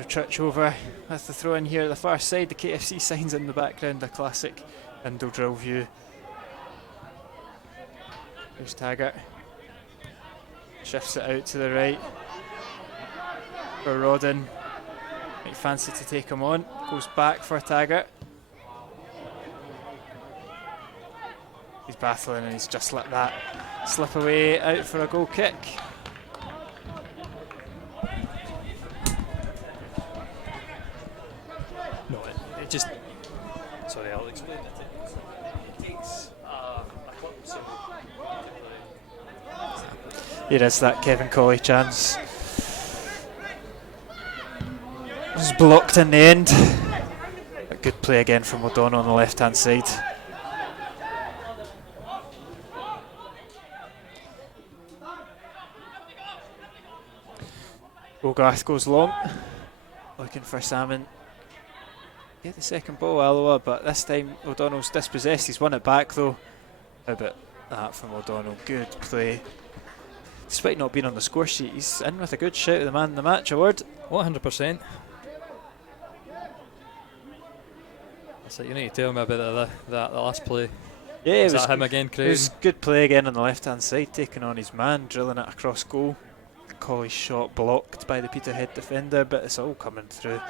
Church over with the throw in here at the far side. The KFC signs in the background, a classic window drill view. Here's Taggart. Shifts it out to the right for Rodden. Might fancy to take him on. Goes back for Taggart. He's battling and he's just let that slip away out for a goal kick. No, it just. Sorry, I'll explain it. It takes a clip, so. Here is that Kevin Cawley chance. It was blocked in the end. But good play again from O'Donnell on the left hand side. Hogarth goes long, looking for Salmon. Get the second ball, Alloa, but this time O'Donnell's dispossessed. He's won it back though. How about that from O'Donnell? Good play. Despite not being on the score sheet, he's in with a good shout of the man in the match award. 100%. So you need to tell me about the last play. Yeah, Is that him again, it Craig? was good play again on the left hand side, taking on his man, drilling it across goal. Cawley's shot blocked by the Peterhead defender, but it's all coming through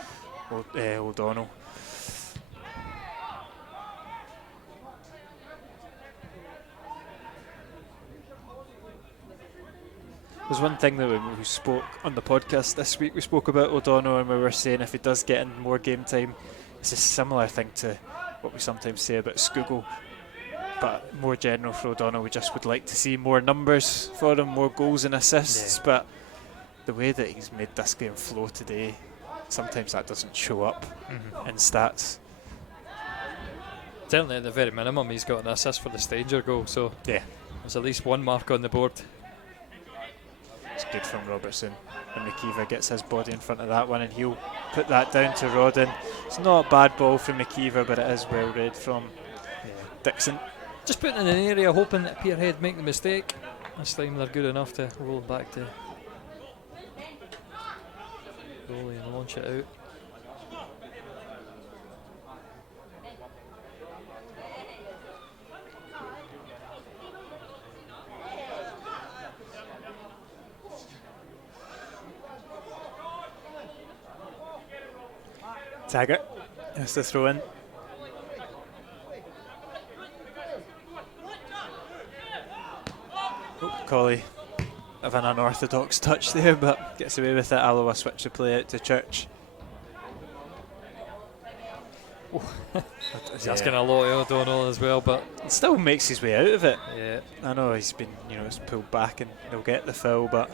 O'Donnell. There's one thing that we spoke on the podcast this week, we spoke about O'Donnell and we were saying if he does get in more game time, it's a similar thing to what we sometimes say about Skugel, but more general for O'Donnell. We just would like to see more numbers for him, more goals and assists, but the way that he's made this game flow today, sometimes that doesn't show up in stats. Certainly at the very minimum he's got an assist for the Stranger goal, so Yeah, there's at least one mark on the board. it's good from Robertson. And McKeever gets his body in front of that one, and he'll put that down to Rodden. It's not a bad ball from McKeever, but it is well read from Dixon. Just putting in an area hoping that Peterhead make the mistake. This time they're good enough to roll it back to goalie and launch it out. Taggart has to throw in. Colley of an unorthodox touch there, but gets away with it. Alloa switch the play out to Church. He's asking a lot of O'Donnell as well, but It still makes his way out of it. yeah, I know he's been, it's pulled back and he'll get the foul, but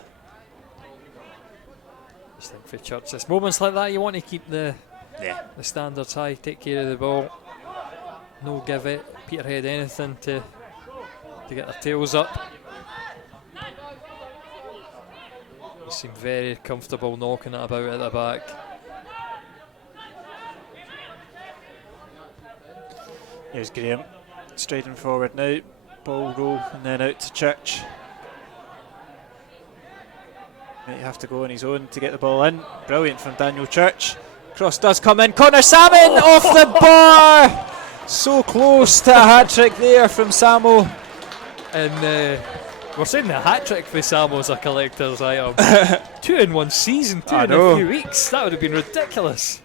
just think for Church, it's moments like that you want to keep the standards high, take care of the ball, no give it Peterhead anything to get their tails up. They seem very comfortable knocking it about at the back. here's Graham striding forward now. Ball roll and then out to Church. Might have to go on his own to get the ball in. Brilliant from Daniel Church. Cross does come in. Connor Salmon off the bar. So close to a hat trick there from Samo. And we're saying the hat trick for Samo's a collector's item. 2 in 1 season, 2 in a few weeks. That would have been ridiculous.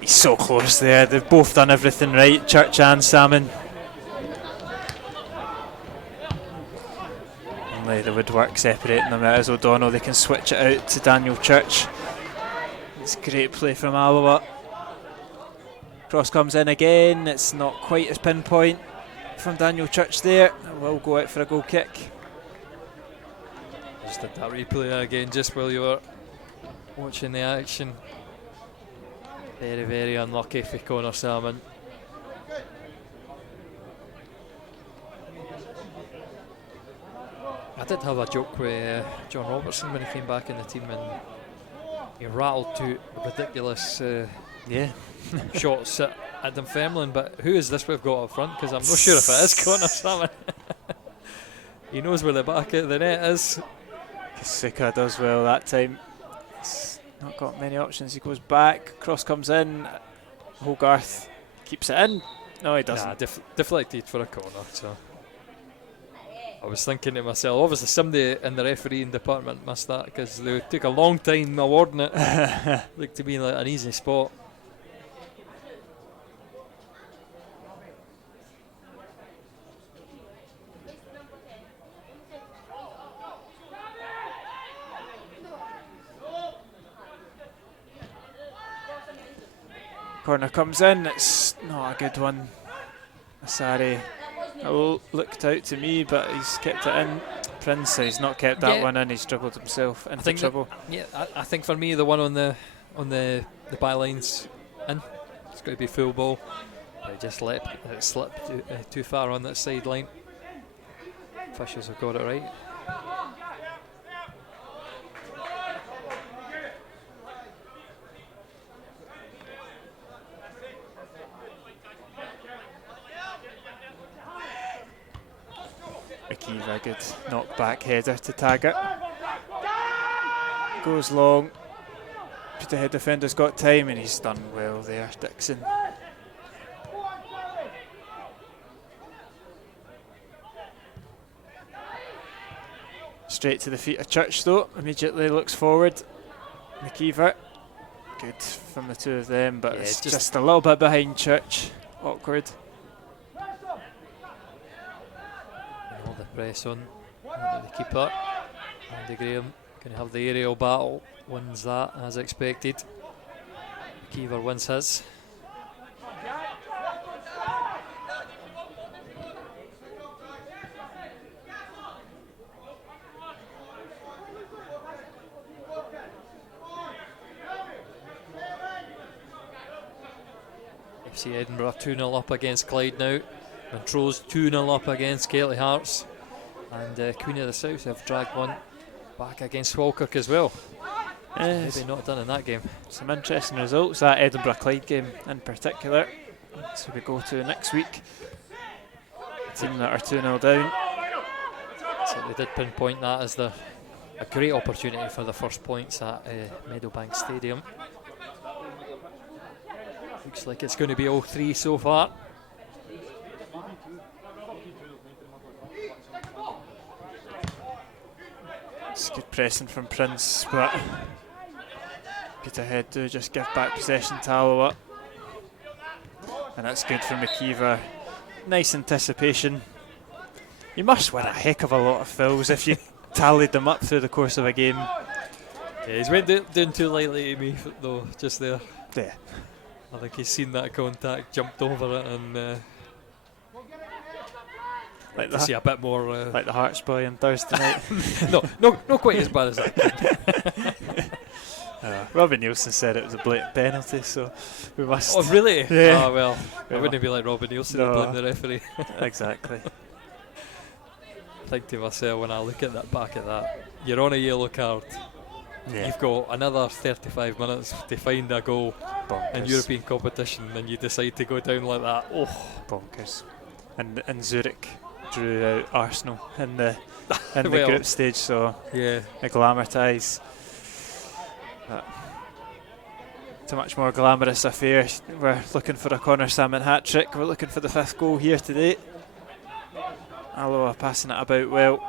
He's so close there. They've both done everything right, Church and Salmon. Only the woodwork separating them out as O'Donnell. They can switch it out to Daniel Church. It's great play from Alloa. Cross comes in again. It's not quite as pinpoint from Daniel Church there. It will go out for a goal kick. Just did that replay again just while you were watching the action. Very, very unlucky for Connor Salmon. I did have a joke with John Robertson when he came back in the team, and he rattled 2 ridiculous shots at Adam Femlin, but who is this we've got up front? Because I'm not sure if it is Connor Salmon. He knows where the back of the net is. Kasuka does well that time. He's not got many options. He goes back, cross comes in. Hogarth keeps it in. No, he doesn't. Nah, deflected for a corner. So I was thinking to myself, obviously somebody in the refereeing department missed that because they took a long time awarding it. Looked to be like an easy spot. Corner comes in, it's not a good one. Asari looked out to me, but he's kept it in. Prince, he's not kept that one in, he's struggled himself into trouble. I think for me the one on the byline's in. It's got to be full ball. They just let it slip too far on that sideline. Officials have got it right. Akiva, good knock back header to Taggart. Goes long. Peterhead defender's got time and he's done well there, Dixon. Straight to the feet of Church though, immediately looks forward. McKeever, good from the two of them, but it's just a little bit behind Church. Awkward. All the press on the keeper. Andy Graham can have the aerial battle, wins that as expected. McKeever wins his. see Edinburgh 2-0 up against Clyde now. Montrose 2-0 up against Gaelic Hearts. And Queen of the South have dragged one back against Falkirk as well. Maybe not done in that game. Some interesting results, that Edinburgh-Clyde game in particular. So we go to next week. Team that are 2-0 down. So they did pinpoint that as a great opportunity for the first points at Meadowbank Stadium. Looks like it's going to be all three so far. It's good pressing from Prince, but Peterhead do just give back possession to Alloa. And that's good for McKeever. Nice anticipation. You must win a heck of a lot of fouls if you tallied them up through the course of a game. Yeah, he's went doing too lightly to me though, just there. Yeah. I think he's seen that contact, jumped over it, and Like to see a bit more. like the Hearts boy on Thursday night. no, not quite as bad as that. Robin Nielsen said it was a blatant penalty, so we must. Oh, really? Yeah. Oh, well, Yeah. I wouldn't be like Robin Nielsen and blame the referee. Exactly. Think to myself when I look at that back at that, you're on a yellow card. Yeah. You've got another 35 minutes to find a goal in Bonkers. European competition, and you decide to go down like that. Oh, Bonkers. And Zurich drew out Arsenal in the Well, group stage, so yeah. glamourtise. It's a much more glamorous affair. We're looking for a Connor Salmon hat-trick. We're looking for the 5th goal here today. Alloa passing it about well.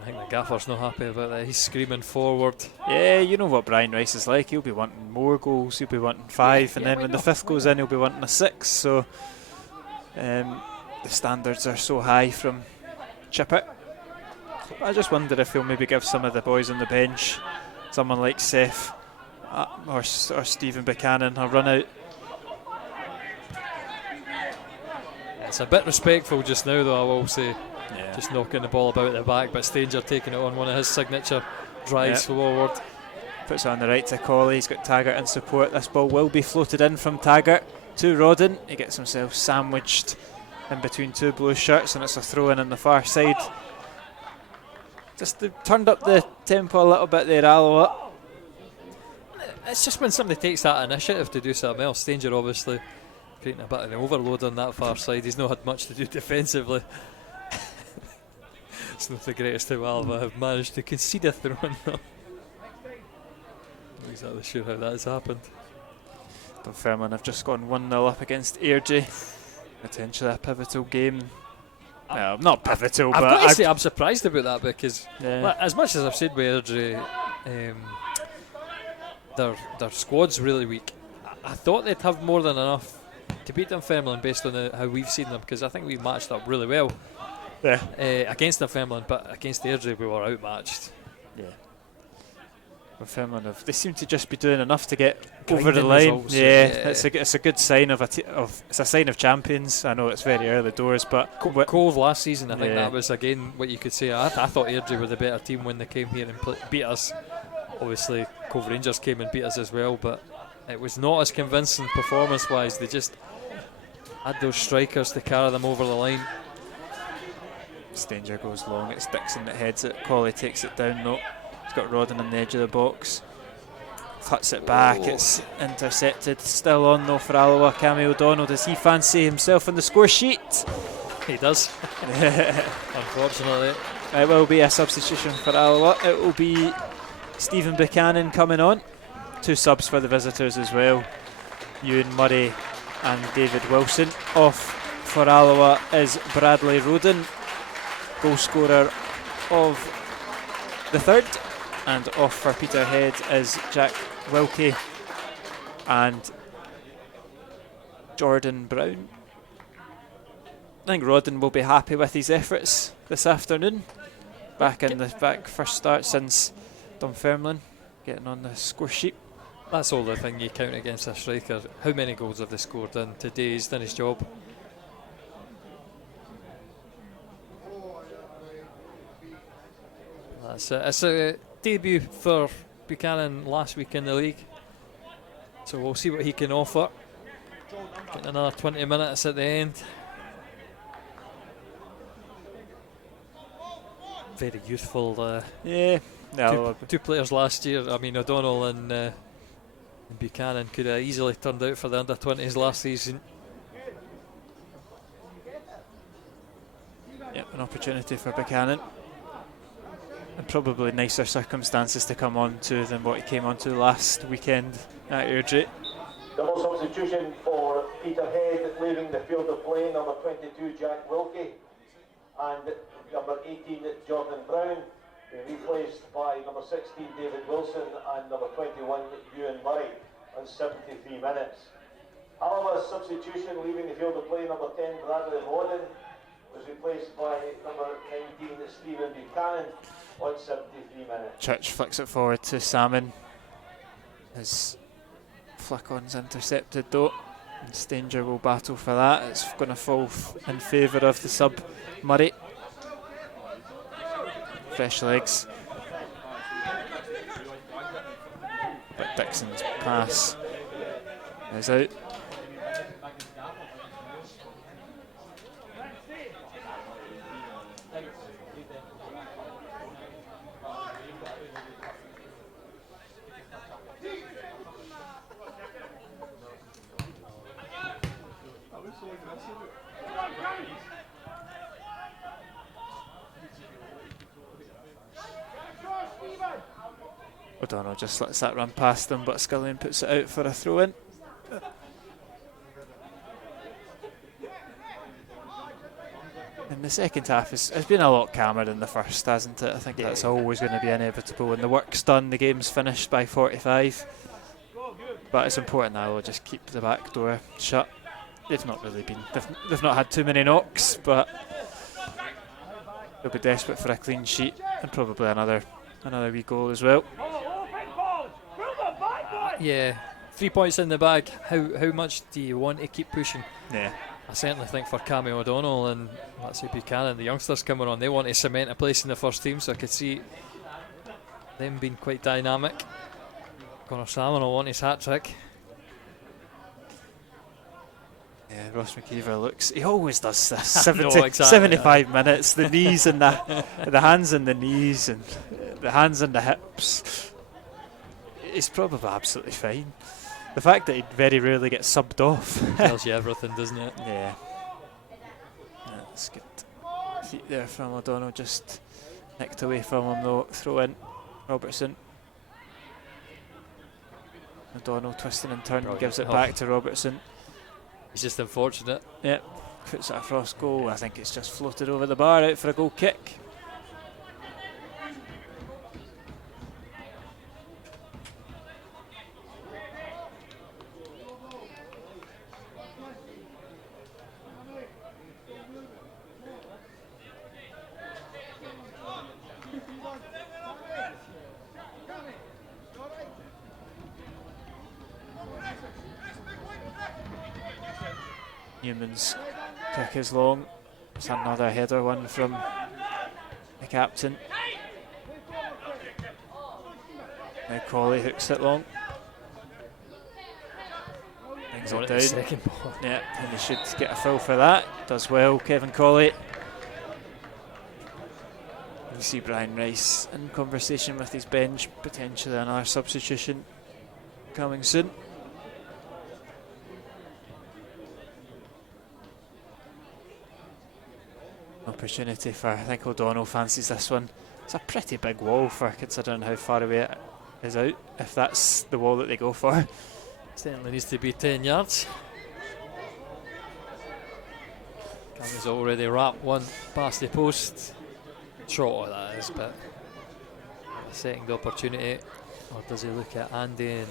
I think the gaffer's not happy about that. He's screaming forward. Yeah, you know what Brian Rice is like. He'll be wanting more goals. He'll be wanting 5, and Yeah, then why when the not? 5th goes in, he'll be wanting a 6. So the standards are so high from Chipper. I just wonder if he'll maybe give some of the boys on the bench, someone like Seth or Stephen Buchanan, a run out. It's a bit respectful just now, though, I will say. Yeah. Just knocking the ball about at the back, but Stanger taking it on one of his signature drives forward. Puts it on the right to Colley. He's got Taggart in support. This ball will be floated in from Taggart to Rodden. He gets himself sandwiched in between two blue shirts, and it's a throw in on the far side. Just turned up the tempo a little bit there, Alloa. It's just when somebody takes that initiative to do something else. Stanger obviously creating a bit of an overload on that far side. He's not had much to do defensively. It's not the greatest how Alva have managed to concede a throw in though. Not exactly sure how that has happened. Dunfermline have just gone 1-0 up against Airdrie. Potentially a pivotal game. Well, not pivotal, I've but got to say I'm surprised about that because yeah. as much as I've said with Airdrie, their squad's really weak. I thought they'd have more than enough to beat Dunfermline based on how we've seen them, because I think we matched up really well against Dunfermline, but against Airdrie we were outmatched. Yeah. Dunfermline they seem to just be doing enough to get Grinding over the line. results, Yeah, it's a good sign of it's a sign of champions. I know it's very early doors, but Cove last season, I think Yeah. that was again what you could say. I thought Airdrie were the better team when they came here and beat us. Obviously, Cove Rangers came and beat us as well, but it was not as convincing performance-wise. They just had those strikers to carry them over the line. Stanger goes long. It's Dixon that heads it. Colley takes it down. No, he's got Rodden on the edge of the box. Cuts it back. It's intercepted. Still on though for Alloa. Cammy O'Donnell. Does he fancy himself on the score sheet? He does. Unfortunately. It will be a substitution for Alloa. It will be Stephen Buchanan coming on. 2 subs for the visitors as well. Ewan Murray and David Wilson. Off for Alloa is Bradley Rodden, goal scorer of the 3rd. And off for Peterhead is Jack Wilkie and Jordan Brown. I think Rodden will be happy with his efforts this afternoon. Back first start since Dunfermline getting on the score sheet. That's all the thing you count against a striker. How many goals have they scored in? Today he's done his job. That's it. It's a debut for Buchanan last week in the league, so we'll see what he can offer. Getting another 20 minutes at the end. Very youthful. Yeah. Two players last year. I mean, O'Donnell and Buchanan could have easily turned out for the under-20s last season. Yep, an opportunity for Buchanan. And probably nicer circumstances to come on to than what he came on to last weekend at Airdrie. Double substitution for Peterhead, leaving the field of play, number 22 Jack Wilkie and number 18 Jordan Brown, replaced by number 16 David Wilson and number 21 Ewan Murray on 73 minutes. Alloa's substitution, leaving the field of play, number 10 Bradley Morden, was replaced by number 19 Stephen Buchanan on 73 minutes. Church flicks it forward to Salmon. His flick-on's intercepted though. And Stanger will battle for that. It's going to fall in favour of the sub Murray. Fresh legs. But Dixon's pass is out. O'Donnell just lets that run past them, but Scullion puts it out for a throw in. In the second half, it's been a lot calmer than the first, hasn't it? I think that's always going to be inevitable. When the work's done, the game's finished by 45. But it's important now we'll just keep the back door shut. They've not really been, they've not had too many knocks, but they'll be desperate for a clean sheet and probably another wee goal as well. Yeah, 3 points in the bag. How much do you want to keep pushing? Yeah. I certainly think for Cammy O'Donnell and let's say Buchanan, the youngsters coming on, they want to cement a place in the first team, so I could see them being quite dynamic. Connor Salmon will want his hat-trick. Yeah, Ross McKeever looks, he always does this. No, exactly, 75 minutes, the knees and the hands and the knees and the hands and the hips. He's probably absolutely fine. The fact that he very rarely gets subbed off tells you everything, doesn't it? Yeah. That's good. Feet there from O'Donnell, just nicked away from him though. Throw in Robertson. O'Donnell twisting and turning, gives it back to Robertson. He's just unfortunate. Yep, puts it across goal. I think it's just floated over the bar, out for a goal kick. Newman's kick is long. It's another header one from the captain. Now Colley hooks it long. Brings it down. Second ball. Yeah, and he should get a foul for that. Does well, Kevin Colley. You see Brian Rice in conversation with his bench, potentially another substitution coming soon. Opportunity for, I think O'Donnell fancies this one. It's a pretty big wall for considering how far away it is out, if that's the wall that they go for. Certainly needs to be 10 yards. Cameron's already wrapped one past the post. Short that is, but a second opportunity. Or does he look at Andy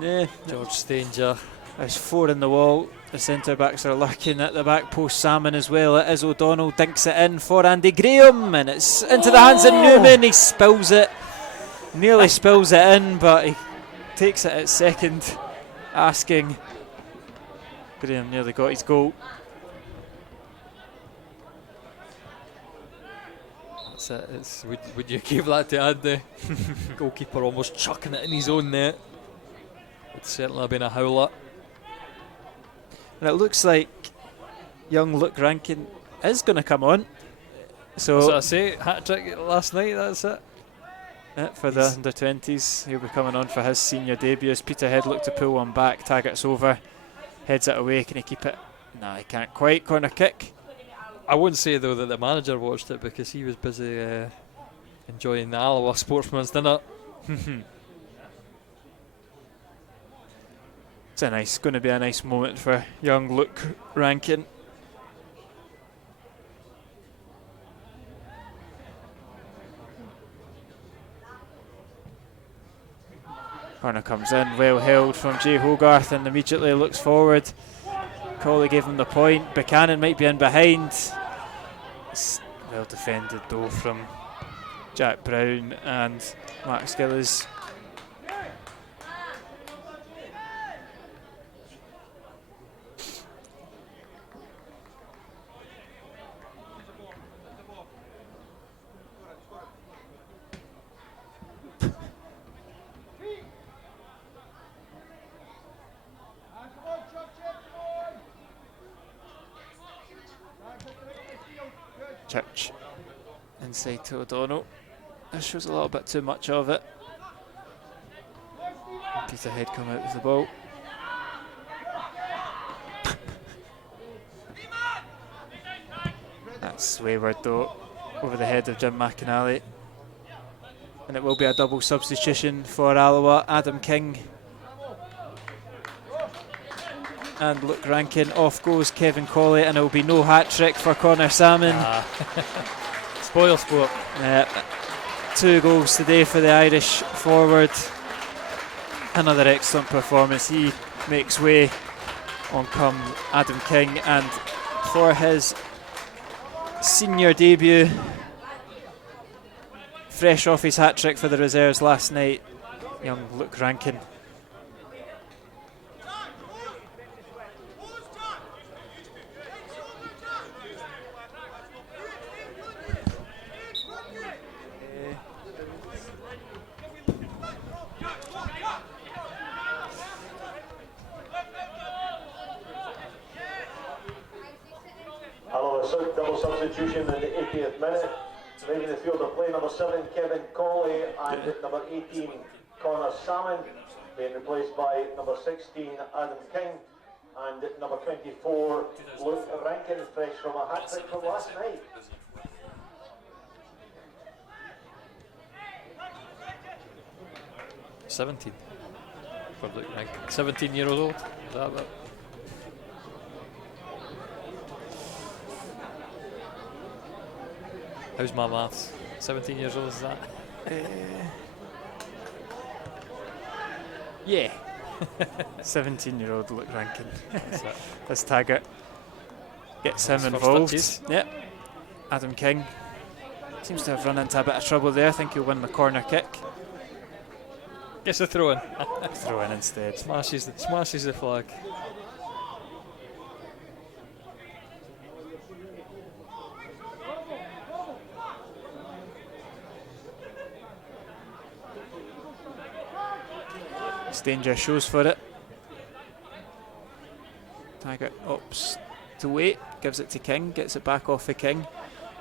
and George Stanger? There's four in the wall. The centre backs are lurking at the back post. Salmon as well. It is O'Donnell, dinks it in for Andy Graham, and it's into the hands of Newman. He spills it, nearly spills it in, but he takes it at second, asking. Graham nearly got his goal. That's it. Would you give that to Andy? Goalkeeper almost chucking it in his own net. It's certainly been a howler. And it looks like young Luke Rankin is going to come on. So That's what I say, hat-trick last night, that's it. Yeah, for the under-20s, he'll be coming on for his senior debut as Peterhead look to pull one back. Taggart's over, heads it away. Can he keep it? No, he can't quite. Corner kick. I wouldn't say though that the manager watched it because he was busy enjoying the Alloa sportsman's dinner. It's going to be a nice moment for young Luke Rankin. Corner comes in, well held from Jay Hogarth, and immediately looks forward. Colley gave him the point. Buchanan might be in behind. It's well defended though from Jack Brown and Max Gillies. Church inside to O'Donnell. This shows a little bit too much of it. Peterhead come out with the ball. That's wayward though, over the head of Jim McInally. And it will be a double substitution for Alloa. Adam King and Luke Rankin. Off goes Kevin Colley, and it will be no hat-trick for Connor Salmon. Spoil sport. 2 goals today for the Irish forward. Another excellent performance. He makes way on come Adam King, and for his senior debut, fresh off his hat-trick for the reserves last night, young Luke Rankin. Double substitution in the 80th minute. Leaving the field of play, number 7 Kevin Colley and number 18 Connor Salmon, being replaced by number 16 Adam King and number 24 Luke Rankin, fresh from a hat-trick from last night. $17 for Luke Rankin. 17 years old. Is that it? How's my maths? 17 years old, is that? Yeah. 17-year-old Luke Rankin. As Taggart gets him involved. Yep. Adam King seems to have run into a bit of trouble there. I think he'll win the corner kick. Gets a throw in. Throw in instead. Smashes the flag. Danger shows for it. Taggart opts to wait, gives it to King, gets it back off the King,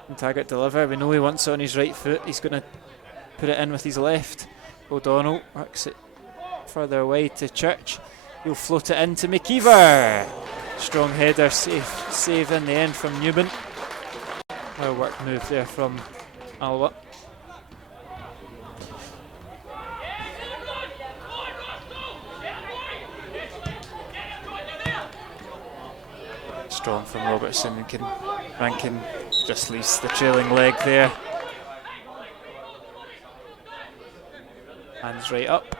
and Taggart deliver. We know he wants it on his right foot. He's going to put it in with his left. O'Donnell works it further away to Church. He'll float it into McKeever. Strong header, save in the end from Newman. Well worked move there from Alloa. Strong from Robertson, and Rankin just leaves the trailing leg there. Hands right up.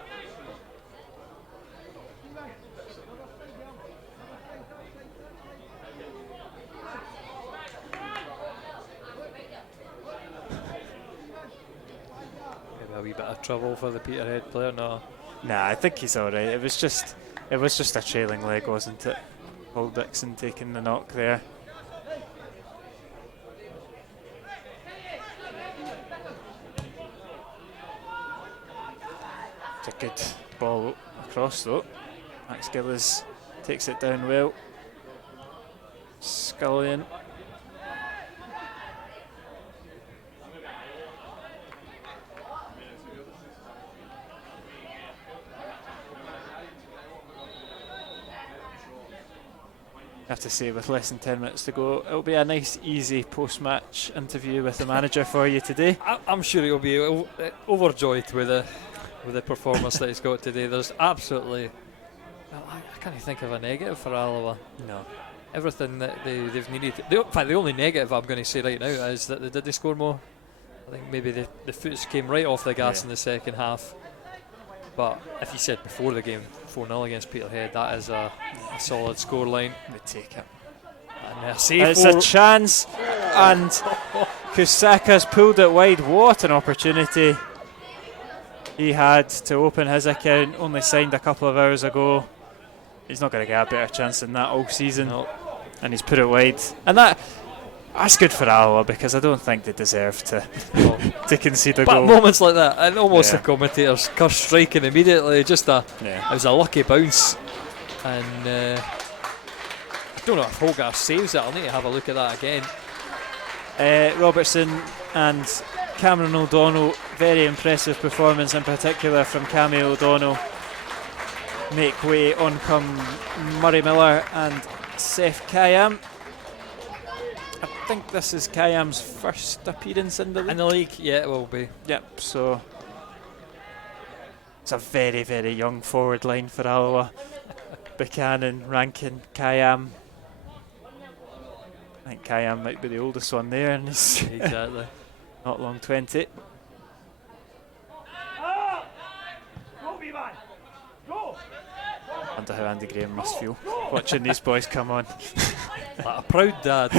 Maybe a wee bit of trouble for the Peterhead player, no? Nah, I think he's alright. It was just a trailing leg, wasn't it? Paul Dixon taking the knock there. It's a good ball across though. Max Gillis takes it down well. Scullion. I have to say, with less than 10 minutes to go, it'll be a nice, easy post-match interview with the manager for you today. I'm sure he'll be overjoyed with the performance that he's got today. There's absolutely, I can't even think of a negative for Alloa. No. Everything that they've needed. In fact, the only negative I'm going to say right now is that did they score more? I think maybe the foots came right off the gas in the second half. But if you said before the game 4-0 against Peterhead, that is a solid scoreline. They take it. And it's a chance, and Kusaka's pulled it wide. What an opportunity he had to open his account, only signed a couple of hours ago. He's not going to get a better chance than that all season. No. And he's put it wide. And that's good for Alloa, because I don't think they deserve to concede a goal. But moments like that, and almost the commentators curse striking immediately. Just it was a lucky bounce. And I don't know if Hogarth saves it. I'll need to have a look at that again. Robertson and Cameron O'Donnell, very impressive performance, in particular from Cammy O'Donnell. Make way, on come Murray Miller and Seth Kayam. I think this is Kayam's first appearance in the league. In the league, yeah, it will be. Yep, so it's a very, very young forward line for Alloa. Buchanan, Rankin, Kayam. I think Kayam might be the oldest one there, and he's exactly not long 20. I wonder how Andy Graham must feel watching these boys come on. Like a proud dad.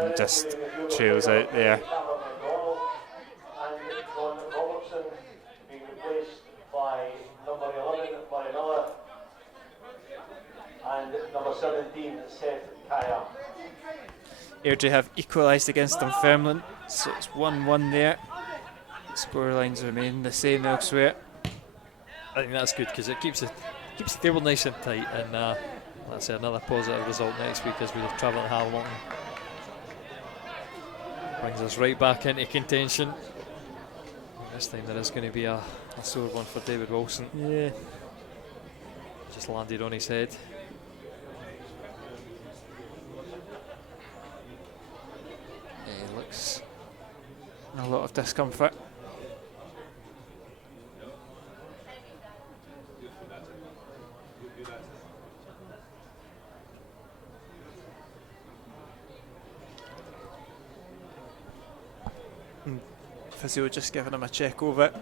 And just trails out there. And number 17, Seth Kaya. Airdrie have equalised against Dunfermline, so it's 1-1 there. Score lines remain the same elsewhere. I think that's good, because it keeps the table nice and tight, and let's say another positive result next week as we travel to Hamilton. Brings us right back into contention. This time there is going to be a sore one for David Wilson. Yeah. Just landed on his head. Yeah, looks a lot of discomfort. Physio just giving him a check over.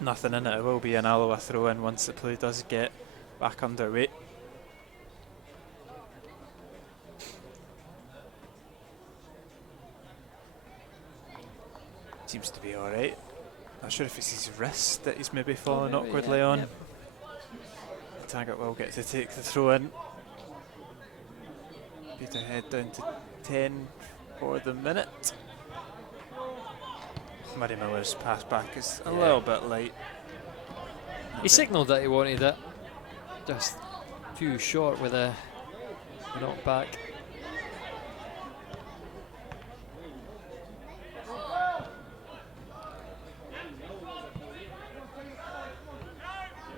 Nothing in it. It will be an Alloa throw in once the play does get back underway. Seems to be alright. Not sure if it's his wrist that he's maybe fallen awkwardly on. Yep. Taggart will get to take the throw in. Peterhead down to 10 for the minute. Murray Miller's pass back is a little bit light. He signalled that he wanted it. Just too short with a knock back.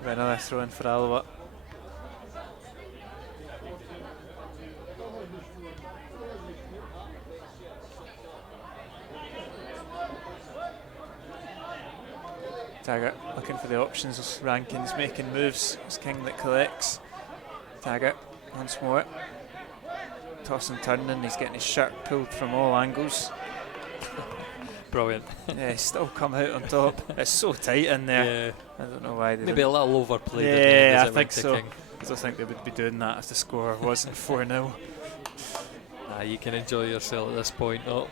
Another throw in for Alloa. Taggart looking for the options. Rankin's making moves. It's King that collects. Taggart once more. Toss and turning. He's getting his shirt pulled from all angles. Brilliant. Yeah, he's still come out on top. It's so tight in there. Yeah. I don't know why they maybe a little overplayed. Yeah, I think so. I don't think they would be doing that if the score wasn't 4-0. Nah, you can enjoy yourself at this point. Oh.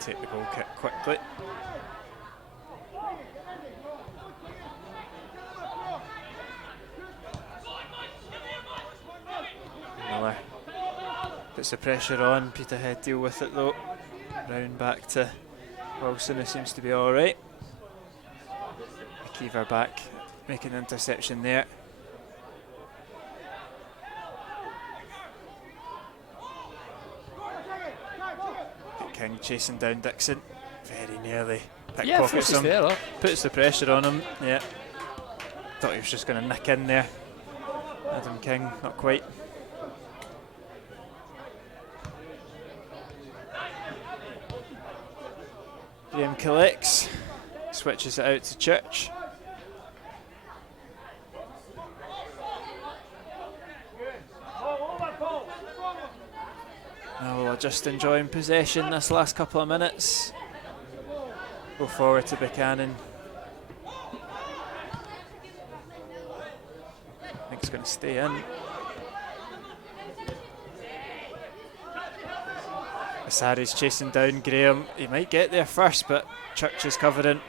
Take the goal kick quickly. Miller Puts the pressure on. Peterhead deal with it though. Round back to Wilson, who seems to be alright. McKeever back, making an interception there. King chasing down Dixon. Very nearly pickpockets him. There, Puts the pressure on him. Yeah. Thought he was just going to nick in there. Adam King, not quite. Graham collects, switches it out to Church. Now we're just enjoying possession this last couple of minutes. Go forward to Buchanan. I think it's going to stay in. Asari's chasing down Graham. He might get there first, but Church is covering.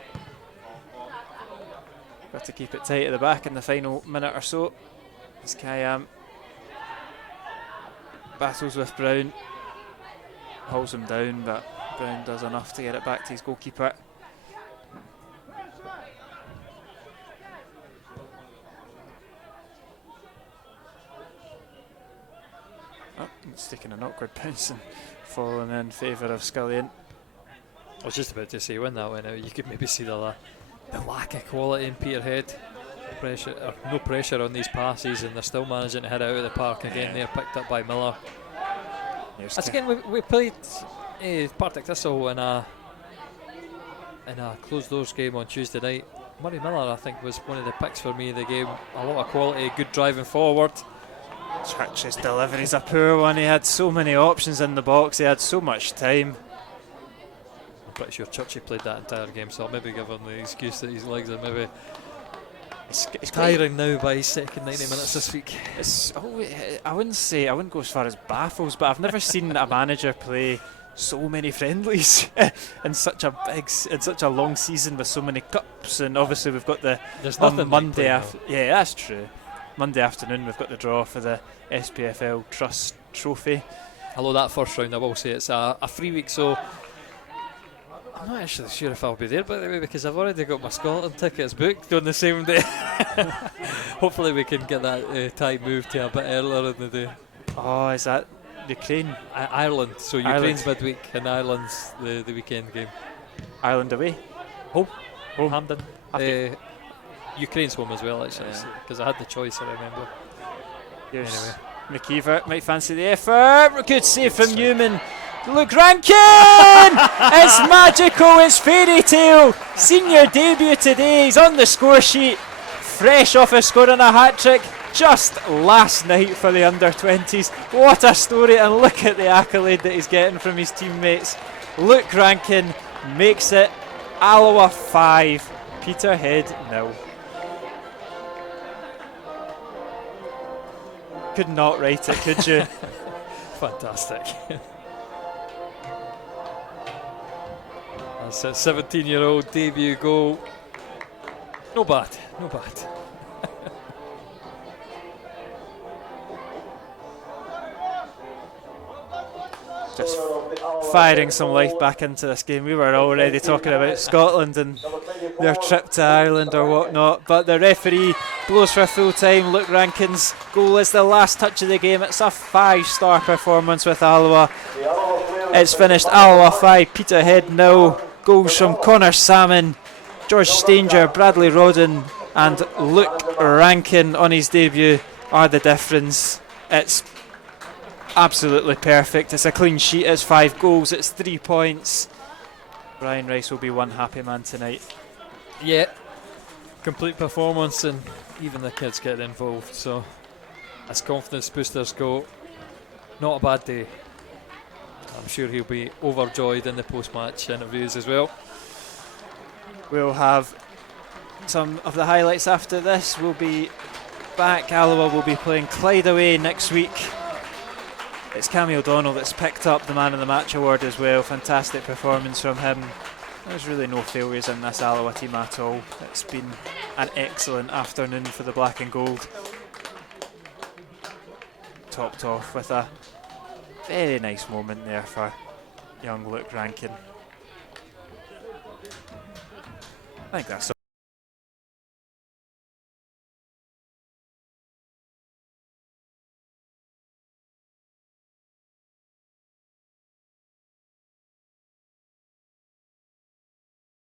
Got to keep it tight at the back in the final minute or so. As Kayam battles with Brown. Holds him down, but Brown does enough to get it back to his goalkeeper. Oh, it's taking an awkward bounce and falling in favour of Scullion. I was just about to say, when that went out, you could maybe see the lack of quality in Peterhead. No pressure on these passes, and they're still managing to head out of the park again. They're picked up by Miller. As again, we played Partick Thistle in a closed doors game on Tuesday night. Murray Miller, I think, was one of the picks for me of the game. A lot of quality, good driving forward. Church's delivery's a poor one. He had so many options in the box. He had so much time. I'm pretty sure Churchy played that entire game, so I'll maybe give him the excuse that his legs are maybe it's tiring now by his second 90 minutes this week. I wouldn't go as far as baffles, but I've never seen a manager play so many friendlies in such a long season with so many cups, and obviously we've got there's nothing Monday after. Yeah, that's true. Monday afternoon we've got the draw for the SPFL Trust Trophy. Although that first round, I will say it's a 3 week, so I'm not actually sure if I'll be there, by the way, because I've already got my Scotland tickets booked on the same day. Hopefully we can get that time moved to a bit earlier in the day. Oh, is that Ukraine? Ireland. So Ukraine's midweek and Ireland's the weekend game. Ireland away? Home. Hampden. Ukraine's home as well, actually, because I had the choice, I remember. Anyway. McKeever might fancy the effort. Good save from Newman. Luke Rankin! It's magical, it's fairy tale. Senior debut today, he's on the score sheet. Fresh off of scoring a hat-trick just last night for the under-20s. What a story, and look at the accolade that he's getting from his teammates. Luke Rankin makes it Alloa 5, Peterhead 0. Could not write it, could you? Fantastic. That's a 17-year-old debut goal. No bad. Just firing some life back into this game. We were already talking about Scotland and their trip to Ireland or whatnot, but the referee blows for full time. Luke Rankin's goal is the last touch of the game. It's a 5-star performance with Alloa. It's finished Alloa 5, Peterhead 0. Goals from Connor Salmon, George Stanger, Bradley Rodden and Luke Rankin on his debut are the difference. It's absolutely perfect. It's a clean sheet. It's 5 goals. It's 3 points. Brian Rice will be one happy man tonight. Yeah, complete performance, and even the kids getting involved. So, as confidence boosters go, not a bad day. I'm sure he'll be overjoyed in the post-match interviews as well. We'll have some of the highlights after this. We'll be back. Alloa will be playing Clyde away next week. It's Cammy O'Donnell that's picked up the Man of the Match award as well. Fantastic performance from him. There's really no failures in this Alloa team at all. It's been an excellent afternoon for the black and gold. Topped off with a Very nice moment there for young Luke Rankin. I think that's